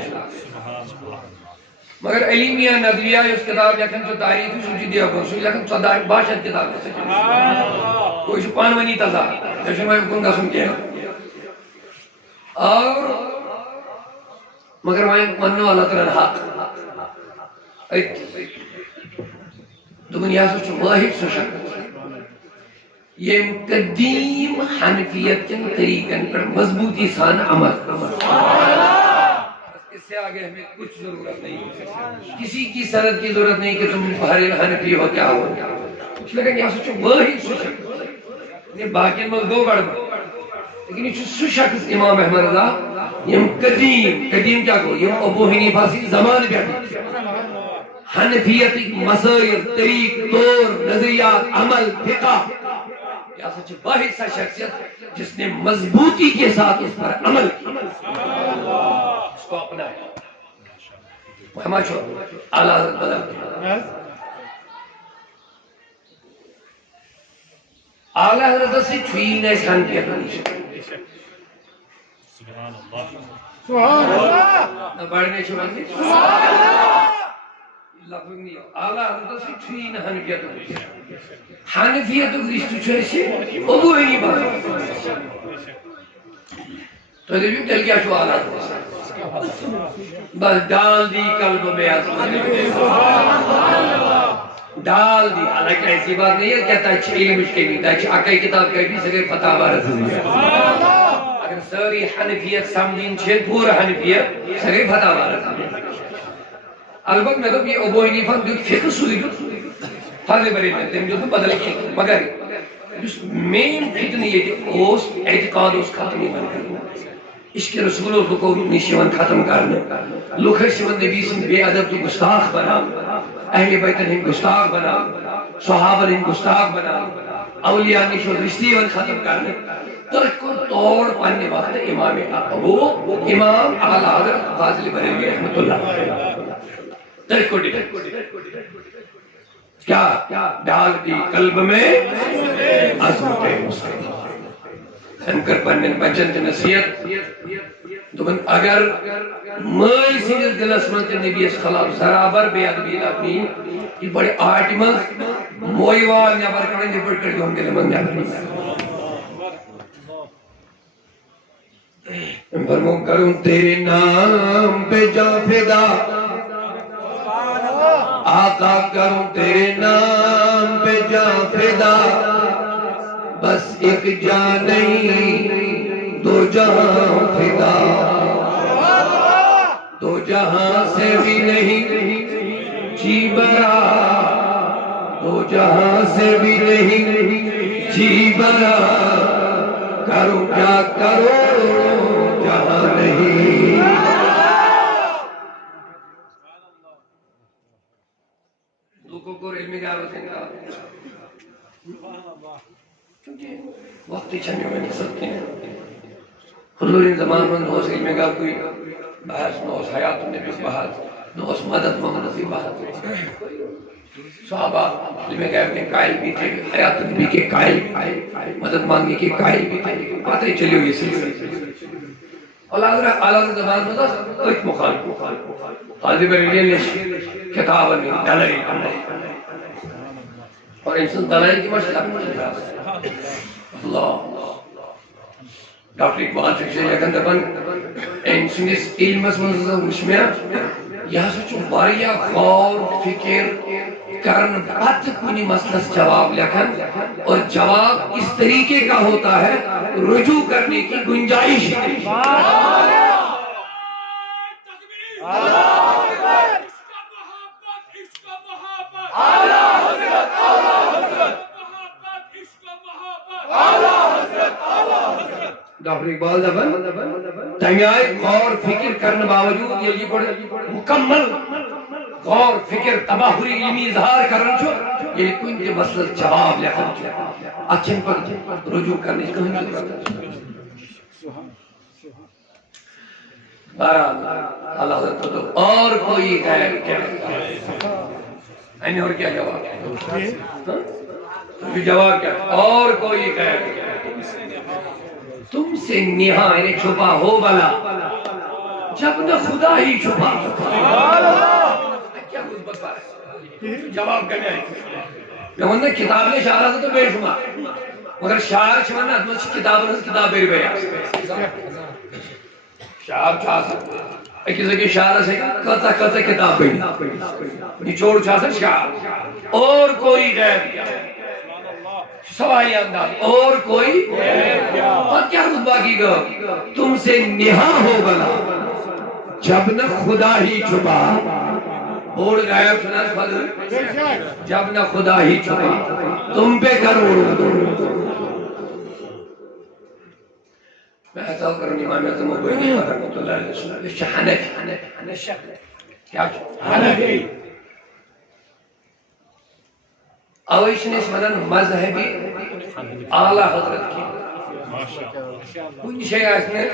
مگر علمیہ ندویہ اس کتاب لیکن جو تاریخی سوچی دیا گا سوچی لیکن 14-12 کتاب لے سکتے کوئی پانونی تضا جیسے میں کن قسم کیا اور مگر میں منو اللہ تعالیٰ حق دنیا سے واحد سو شکل یہ قدیم حنفیت کے طریقن پر مضبوطی سان عمل اس سے آگے ہمیں کچھ ضرورت نہیں کسی کی سند کی ضرورت نہیں کہ تم ہر حنفی ہو کیا ہو لیکن یہ سوچو واحد سو شکل یہ باقی میں دو گڑبڑ لیکن یہ سو شخص امام احمد رضا یہ قدیم کیا کہو یہ ابو حنیفہ سی زمان بیٹھے حنفیت مسائل طریق طور نظریات عمل فقہ یا سچ واحد سا شخصیت جس نے مضبوطی کے ساتھ اس پر عمل کیا اس کو اپنا ہمارا چھوڑ اعلیٰ حضرت بدل اعلیٰ حضرت سے چھوئی نے شان کیا سبحان اللہ نہ بڑھنے چھوڑنے لفظ نہیں اعلیٰ حضرت سے چھوئی نہ حنفیت رشتہ چھوئے سے ابو ہی نہیں بات تو دیکھو دل کیا چھو اعلیٰ حضرت بس ڈال دی قلب میں ڈال دی حالانکہ ایسی بات نہیں ہے کہتا ہے علم اس کے نہیں تھا اکائی کتاب کہی بھی سکے فتح بارت اگر ساری حنفیت سمجھین چھے پورا حنفیت سکے فتح بارت البت میں تو یہ ابو حنیفہ جو فقہ سوئی جو فرض بری میں تم جو بدل کے مگر جس مین فتنی یہ جو اس اعتقاد اس ختم نہیں بن کرنا عشق رسول اللہ کو نشیون ختم کرنا لوکھر شیون نبی سے بے ادب تو گستاخ بنا اہل بیت ہم گستاخ بنا صحابہ ہم گستاخ بنا اولیاء نشو رشتیون ختم کرنا ترک کو توڑ پانے وقت امام وہ امام اعلیٰ حضرت فاضل بریلوی رحمت اللہ ترک کو کیا ڈال دی قلب میں عظمت مصطفیٰ ہمکر پنن بچن کی نصیحت دبن اگر مائی سیدھ دلس من کے نبی اس خلاف زرابر بے ادبی اپنی یہ بڑے آٹی من موئی وال نیابر کرنے نبڑ کر جو ہم دل من نیابر نہیں فرمو کروں تیرے نام پہ جا فدا آقا کروں تیرے نام پہ جا فدا بس ایک جان نہیں دو جہاں فدا دو جہاں سے بھی نہیں جی برا دو جہاں سے بھی نہیں جی برا کرو کیا کرو جہاں نہیں لوگوں کو علمی گارو سے کیونکہ وقتی چھنے میں نہیں سکتے ہیں حضور زمان میں نوز علمی گار کوئی بحث نوز حیات النبی بحث نوز مدد مغنفی بحث صحابہ علمی گار نے قائل بھی تھے حیات النبی کے قائل مدد مانگنے کے قائل بھی تھے باتیں چلی ہوئی سلسلے اعلیٰ حضرت زمان میں تو ایک مخالف حاضر بریلی نے کتاب میں دلائی اور انسان دلائی کی مشکلہ اللہ ڈاکٹر اقبال فکر لیکن دبن انسان اس علم اس منظر وشمیا یہاں سوچو باریا غور فکر کرن بات کنی مسئلس جواب لکھن اور جواب اس طریقے کا ہوتا ہے رجوع کرنے کی گنجائش ڈاکٹر اقبال دبن تنگائے غور فکر کرنے باوجود یہ پڑھ مکمل غور فکر تباہری علمی اظہار کرن چھو یہ کوئی کے مسئلہ جواب لکھن چھو اچھن پر رجوع کرنے کہیں ضرورت بہرحال اللہ حضرت تو اور کوئی غیر کیا اور کیا جواب جواب کیا اور کوئی غیر تم سے نہا یعنی چھپا ہو بلا جب نہ خدا ہی چھپا کیا مثبت بات ہے جواب کرنے آئی جب کتاب نے شاعر تو بے شمار مگر شاعر چھوانا کتاب بری بری شاعر چھا سکتا اکی سے شاعر سے کتا کتاب بری نچوڑ چھا سکتا شاعر اور کوئی غیر سوائی انداز اور کوئی اور کیا رتبہ کی گا تم سے نہا ہو بلا جب نہ خدا ہی چھپا اور غائب سنا فضل جب نہ خدا ہی چھپا تم پہ کروڑوں میں احساس کروں امام اعظم ابو حنیفہ رحمۃ اللہ علیہ وسلم یہ حنفی کیا حنفی اویش نے اس منن مذہبی اعلیٰ حضرت کی کچھ شیء اس میں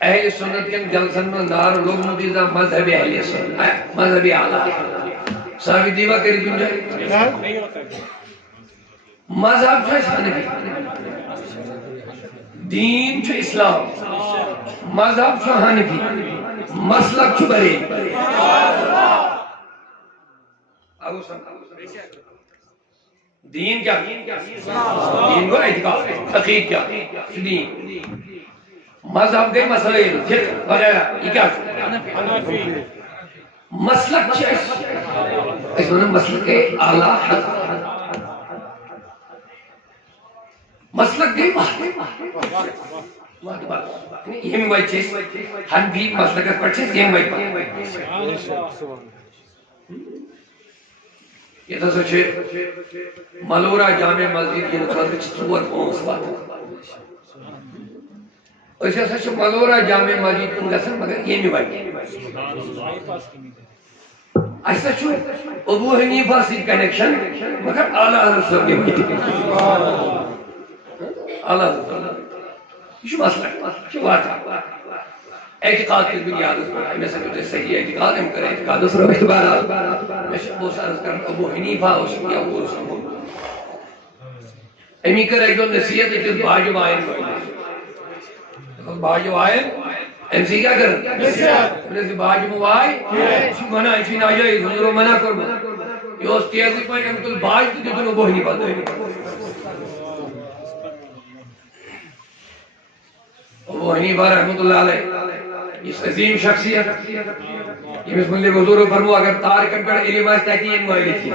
اہل سنت کے جلسن میں نار لوگ مدیزہ مذہبی اہل سنت مذہبی اعلیٰ صاحبی دیوہ کری گنجائے مذہب جو اس حنفی دین جو اسلام مذہب جو حنفی مسلک جو بری دین کیا دین کو اعتقاد عقید کیا دین مذہب گئے مسائل فقہ وغیرہ یہ کیا مسلک چیز اس میں مسلک اعلیٰ مسلک گئی یہ میں وہی چیز ہم بھی مسلک پر چیز یہ میں یہ تو سچے ملورہ جامع مسجد یہ نقصد چطور پہنس بات اسے سچے ملورہ جامع مسجد کن گسن مگر یہ میں وہی ایسا چھو ابو حنیفہ سی کنیکشن مگر اعلیٰ رسول کے وہی اللہ یہ مسئلہ ہے بات اعتقاد کی بنیاد اس پر میں سمجھتے صحیح اعتقاد ہم کریں اعتقاد اس پر اعتبارات میں بہت سارا کرتا ابو حنیفہ اس کی ابو رسول امی کر ایک دو نصیحت ایک دو باجو آئین باجو آئین ایم سی کیا کریں نصیحت باجو آئین منع اسی ناجائز حضور منع کر یہ اس تیزی پر ہم تو باج تو جتنے ابو حنیفہ دے ابو حنیفہ رحمۃ اللہ علیہ اس عظیم شخصیت یہ بسم اللہ حضور فرمو اگر تارکن پر علم آج تحقیق مولی تھی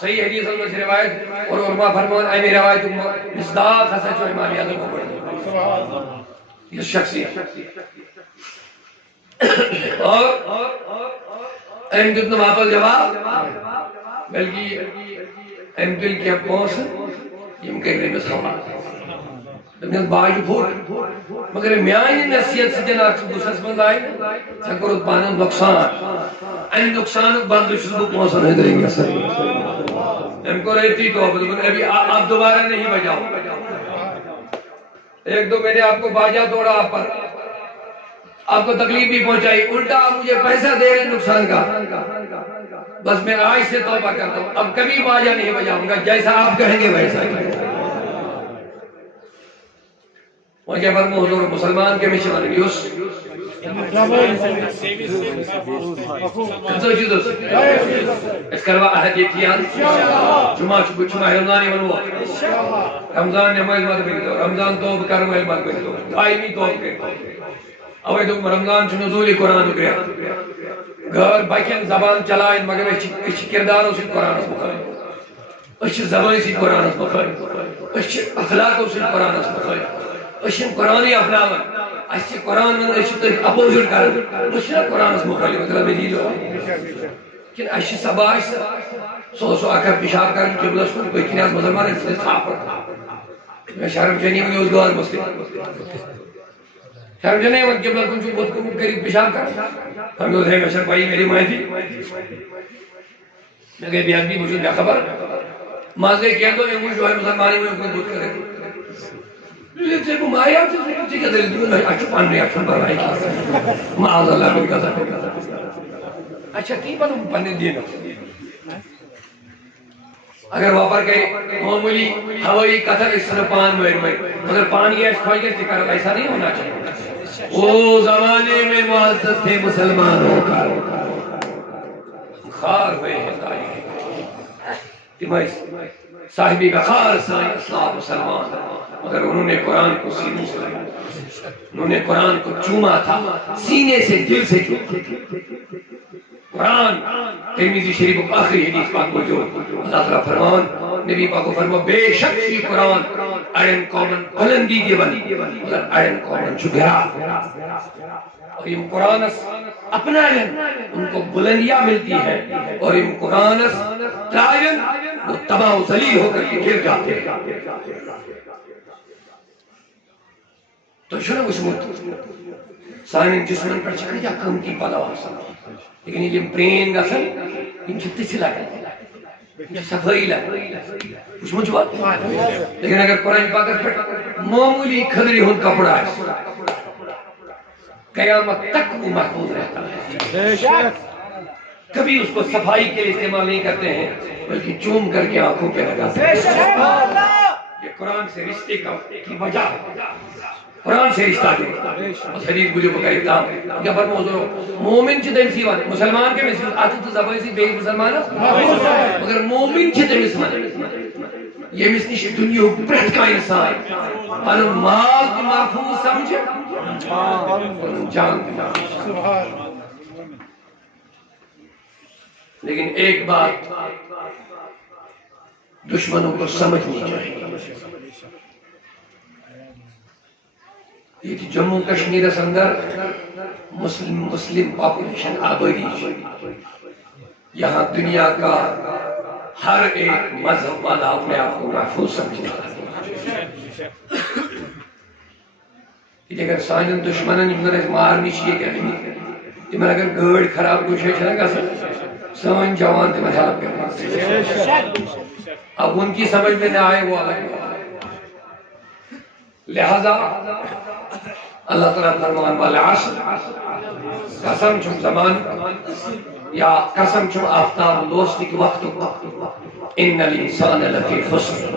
صحیح حدیث اللہ سے روایت اور علماء فرمان اے میری روایت مصداق حسن جو امام اعظم کو پڑھی یہ شخصیت اور اہم جتنا واپس جواب بلکہ اہم دل کے پہنچ یہ کہنے میں سوال باج بھوٹ مگر میانی نصیحت سے جناب بسس بند آئی چکر پانا نقصان این نقصان بند شروع پہنچا نہیں دیں گے سر ان کو رہتی تو ابھی آپ دوبارہ نہیں بجاؤ ایک دو میں نے آپ کو باجا توڑا آپ پر آپ کو تکلیف بھی پہنچائی الٹا آپ مجھے پیسہ دے رہے نقصان کا بس میں آج سے توبہ کرتا ہوں اب کبھی باجا نہیں بجاؤں گا جیسا آپ کہیں گے ویسا وہ کیا فرمو حضور مسلمان کے مشوار یوس کنسو چیزو اس کروا احد یہ کیان جمعہ چمہ رمضانی منوا رمضان نے مویز مات بگیدو رمضان توب کرو علمات بگیدو دائمی توب کرو اوہ دو رمضان چھ نزولی قرآن گیا گھر باکین زبان چلائیں مگر اچھ کرداروں سے قرآن اس مخائی اچھ زبانی سے قرآن اس مخائی اچھ اخلاقوں سے قرآن اس مخائی اشن قرآنی اپناون اشن قرآن من اشن تو اپوزٹ کرن اشن قرآن اس مخالی مطلب مجید ہو لیکن اشن سباش سو اکر پیشاب کرن قبلہ شکر کوئی کنیاز مسلمان اس لئے تھا پر میں شرم چنی ہوں اس دوار مسلم شرم چنی ہوں قبلہ کن چون بہت کم قریب پیشاب کرن ہم لوگ ہیں مشرق بھائی میری مائی تھی میں کہے بیاد بھی مجھے کیا خبر مازے کہہ دو یہ جو ہے مسلمانی میں کوئی بہت کرے لیکن وہ مایا تھی کہ دل میں اچھا پانی اچھا بنائی معاذ اللہ من غضب اچھا کی بنو پنے دینا اگر واپر گئے معمولی ہوائی قطر اس طرح پان میر مگر پانی ایس کھوئی گئے تکر ایسا نہیں ہونا چاہیے وہ زمانے میں معزز تھے مسلمان ہو کر خار ہوئے ہیں تاریخ صاحبی کا خار سائیں اسلام مسلمان مگر انہوں نے قرآن کو سینے سے لگا انہوں نے قرآن کو چوما تھا سینے سے دل سے قرآن ترمذی شریف آخری حدیث پاک کو جو اللہ تعالیٰ فرمان نبی پاک کو فرما بے شک یہ قرآن اڑن قومن بلندی دی بنی مگر اڑن قومن چھگرا اور یہ قرآن اپنا ان کو بلندیاں ملتی ہیں اور ان قرآن تائن وہ تباہ و ذلیل ہو کر کے گر جاتے ہیں تو شنو اس مت سانن جسمن پر چکر یا کم کی پلا لیکن یہ برین گسن ان چھتے سے لگا صفائی لگا اس مجھ بات لیکن اگر قرآن پاک پر معمولی کھدری ہن کپڑا ہے قیامت تک وہ محفوظ رہتا ہے کبھی اس کو صفائی کے لیے استعمال نہیں کرتے ہیں بلکہ چوم کر کے آنکھوں پہ لگاتے ہیں یہ قرآن سے رشتے کی وجہ ہے قرآن سے رشتہ دے اس حدیث بجھو بکریتا کیا پر موضوع مومن چھتے مسیوان مسلمان کے مسیوان آتی تو زبائی سی بے مسلمان ہے مگر مومن چھتے مسلمان یہ مسنش دنیا پرت کا انسان اور مال کی محفوظ سمجھے اور جان کی محفوظ لیکن ایک بات دشمنوں کو سمجھنی چاہیے یہ جموں کشمیر اندر مسلم پاپولیشن آبادی یہاں دنیا کا ہر ایک مذہب والا اپنے آپ کو محفوظ سمجھتا ہے اگر سانن دشمنن انہیں مارنی چاہیے کہ تمہیں اگر گاڑ خراب کوئی شے گا سان جوان تمہیں ہیلپ کرنا اب ان کی سمجھ میں نہ آئے وہ الگ لہذا اللہ تعالیٰ فرمان والعصر قسم چھم زمان یا قسم چھم آفتاب دوستی کے وقت ان الانسان لفی خسر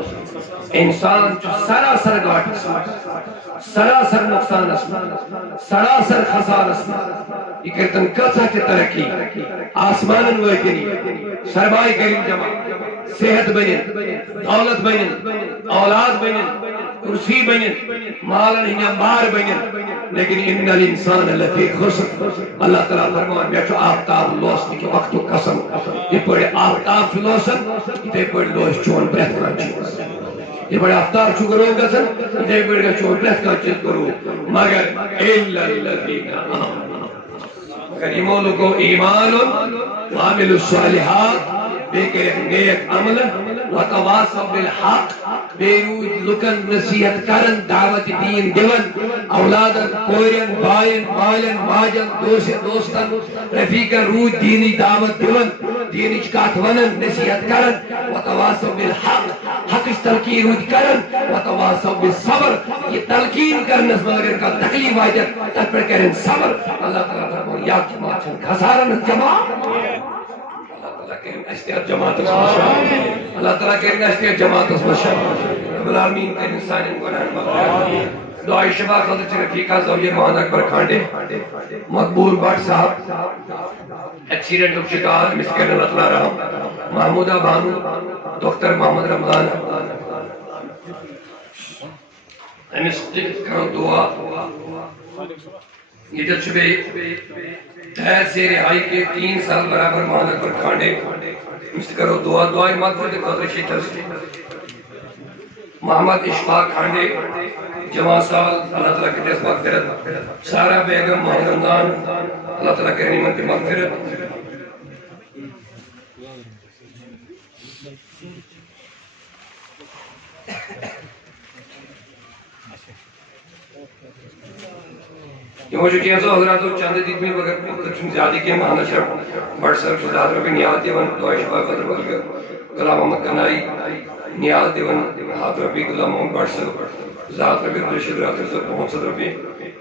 انسان چھو سراسر گاٹ سراسر نقصان سراسر خسار یہ کرتن کسا کی ترقی آسمان ویتنی سرمائی کریم جمع صحت بنن دولت بنن اولاد بنن کرسی بنن مالن ہنیا مار بنن لیکن ان الانسان لفی خسر اللہ تعالیٰ فرمان میں چھو آفتاب لوسنی کے وقت قسم یہ پڑے آفتاب چھو لوسن یہ پڑے لوس چون بہتران چیز یہ بڑے آفتاب چھو کرو گسن یہ پڑے چون بہتران چیز کرو مگر الا الذین آمنوا مگر ایمان کو ایمان وعملوا الصالحات بے کہ نیک عمل وتواصوا بالحق بیرود لکن نصیحت کرن دعوت دین دیون اولادن کورین بائن مالن ماجن دوستن رفیقن رود دینی دعوت دیون دینی چکات ونن نصیحت کرن وتواصوا بالحق حق اس تلقین رود کرن وتواصوا بالصبر یہ تلقین کرنس مگر کا تکلیف واجد تر پر کرن صبر اللہ تعالیٰ فرمان یا جماعت خسارن جماعت اشتیار جماعت اللہ تعالیٰ کہنے گا اشتیار جماعت اس مشہر رب العالمین کے انسان ان کو رحم مغفرت دعائی شفا خلط رفیقہ زوجہ محمد اکبر کھانڈے مقبول بٹ صاحب ایکسیڈنٹ اف شکار مسکر اللہ تعالیٰ رحم محمودہ بانو دکتر محمد رمضان کرو دعا یہ جب شبہ تحت سے رہائی کے 3 سال برابر محمد اکبر کھانڈے مست کرو دعا دعائی مغفرت قدر شیطر سے محمد اشفاق کھانڈے جمع سال اللہ تعالیٰ کی دس مغفرت سارا بیگم محمد رمضان اللہ تعالیٰ کی نعمت مغفرت یہ مجھے کیا تو حضرات چاندے دیکھ میں وقت زیادہ کے مہانا شرف بڑھ سر شداد ربی نیاتی ون دعائی شفا قدر بلگر غلام محمد کنائی نیاز دیون ہاتھ ربی غلام محمد بٹ صاحب ذات ربی رشید رات صاحب محمد صد ربی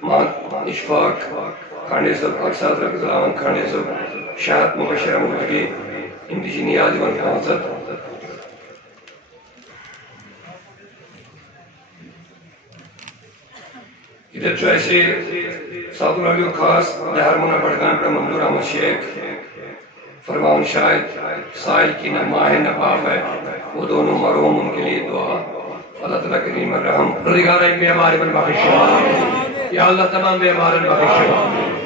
مان اشفاق کھانڈے صاحب اقصاد ربی غلام کھانڈے صاحب شاہد مبشر احمد لگی اندیشی نیاز دیون پانسد ادھر جو ایسے سعود العلیو خاص لہر منہ بڑھگان پر منظور احمد شیخ فرمان شاہد سائل کی نہ ماہ نہ باپ ہے وہ دونوں مرحوم ان کے لیے دعا اللہ تعالیٰ کریم الرحم پروردگار ان بیماری بن بخش شفا یا اللہ تمام بیمارن بخش شفا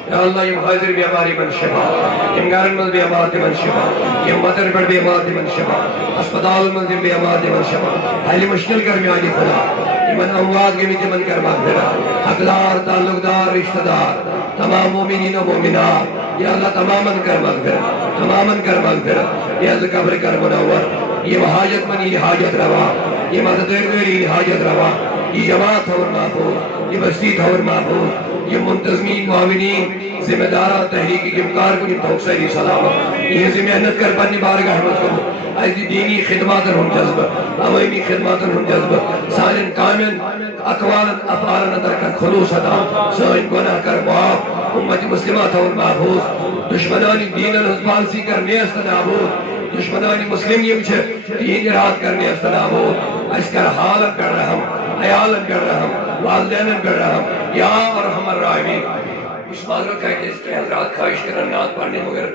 یا اللہ یہ حاضر بیماری بن شفا یہ گارن مل بیمار دی بن شفا یہ مدر بڑ بیمار دی بن شفا اسپتال مل دی بیمار دی بن شفا حالی مشکل کرمیانی خدا من اموات کے میتے من کر مغفرہ حقدار تعلقدار رشتہ دار تمام مومنین و مومنات یا اللہ تماماً کر مغفرہ تماماً کر مغفرہ یا اللہ قبر کر منور یہ حاجت منی حاجت روا یہ مدد میری حاجت روا یہ جماعت اور محفوظ یہ بستی اور محفوظ یہ منتظمین معاونین ذمہ دارہ تحریکی کمکار کو توق سری سلامت یہ ذمہ محنت کر بنی بارگاہ احمد کرو ایسی دینی خدمات ہم جذبہ عوامی خدمات ہم جذبہ سالن کامل اقوال افعال در کر خلوص ادا سائن گناہ کر معاف امت مسلمات اور محفوظ دشمنانی دین الحزبانسی کرنے استنابود دشمنانی مسلم یہ چھے دین اراد کرنے استنابود اس کر حالت کر رحم عیالت کر رحم والدین کر رحم یا ارحم الراحمین اس معذرت کا کہ اس کے حضرات خواہش کرن نات پڑھنے مگر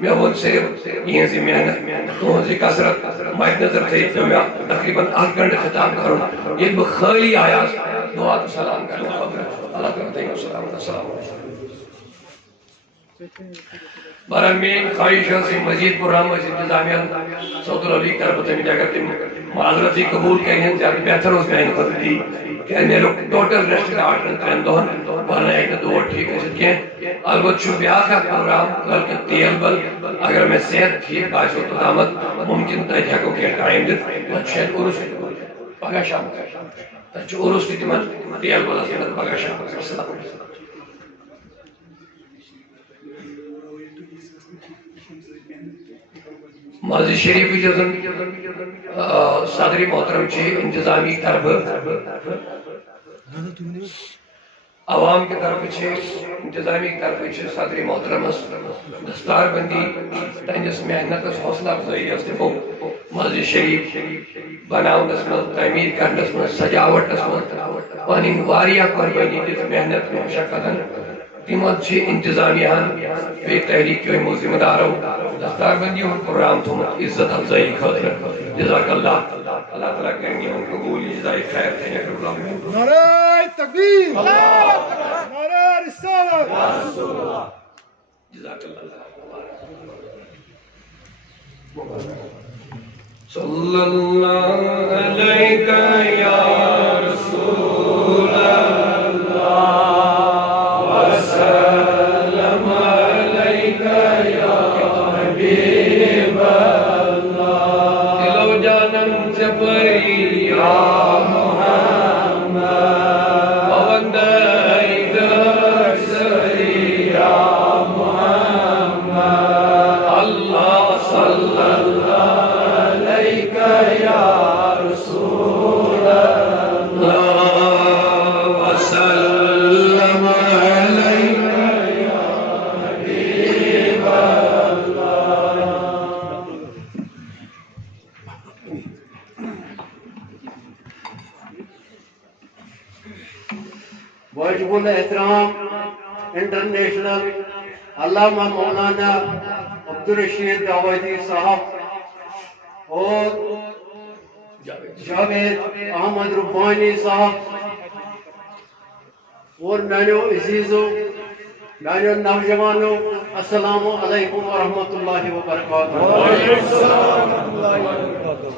میں وہ صرف یہ سی محنت تو سی کثرت مائک نظر تھی تو میں تقریباً 8 گھنٹے خطاب کروں یہ بخالی آیات دعا تو سلام کرنے خبر اللہ کرتے ہیں السلام برحال میں خواہش سے مزید پرام و انتظامیہ سعود العلی طرف تمہیں جا کرتے معذرتی قبول کہیں زیادہ بہتر ہو گئے خود دی کہ میں لوگ ٹوٹل ریسٹ کا 8 رن دون بانا ایک دو ٹھیک ہے سکیں البت چھو بیاہ کا پروگرام بلکہ تیل بل اگر میں صحت ٹھیک باعث و تدامت ممکن تجھا کو کہ ٹائم دیت شاید عرص کی تمہیں پگا شام کا چھو عرص کی تمہیں تیل بل اسمت پگا شام کا السلام علیکم ماضی شریفی جزن صدری محترم چھے انتظامی طرف عوام کے طرف چھے انتظامی طرف چھے صدری محترم دستار بندی تنجس محنت اس حوصلہ افزائی استفو ماضی شریف بناؤں دسمت تعمیر کرن دسمت سجاوٹ دسمت پانی واریہ قربانی دیت محنت میں شکلن تیمت چھے انتظامی بے تحریک کی ذمہ داروں دستار بندی اور پروگرام تھومت عزت افزائی خاطر جزاک اللہ اللہ تعالیٰ کرنی ان قبول جزائی خیر تھے نعرہ تکبیر نعرہ رسالت جزاک اللہ صلی اللہ علیکہ یا رسول اللہ وسلم علیکہ یا حبیب اللہ دلو جانم سے پری یا محمد پوندائی در سری یا محمد اللہ صلی اللہ علیکہ یا رسول اللہ وسلم علیکہ یا حبیب اللہ واجب الاحترام انٹرنیشنل علامہ مولانا عبدالرشید دعوتی صاحب اور جاوید احمد ربانی صاحب اور میانو عزیزو میانو نوجوانو السلام علیکم ورحمۃ اللہ وبرکاتہ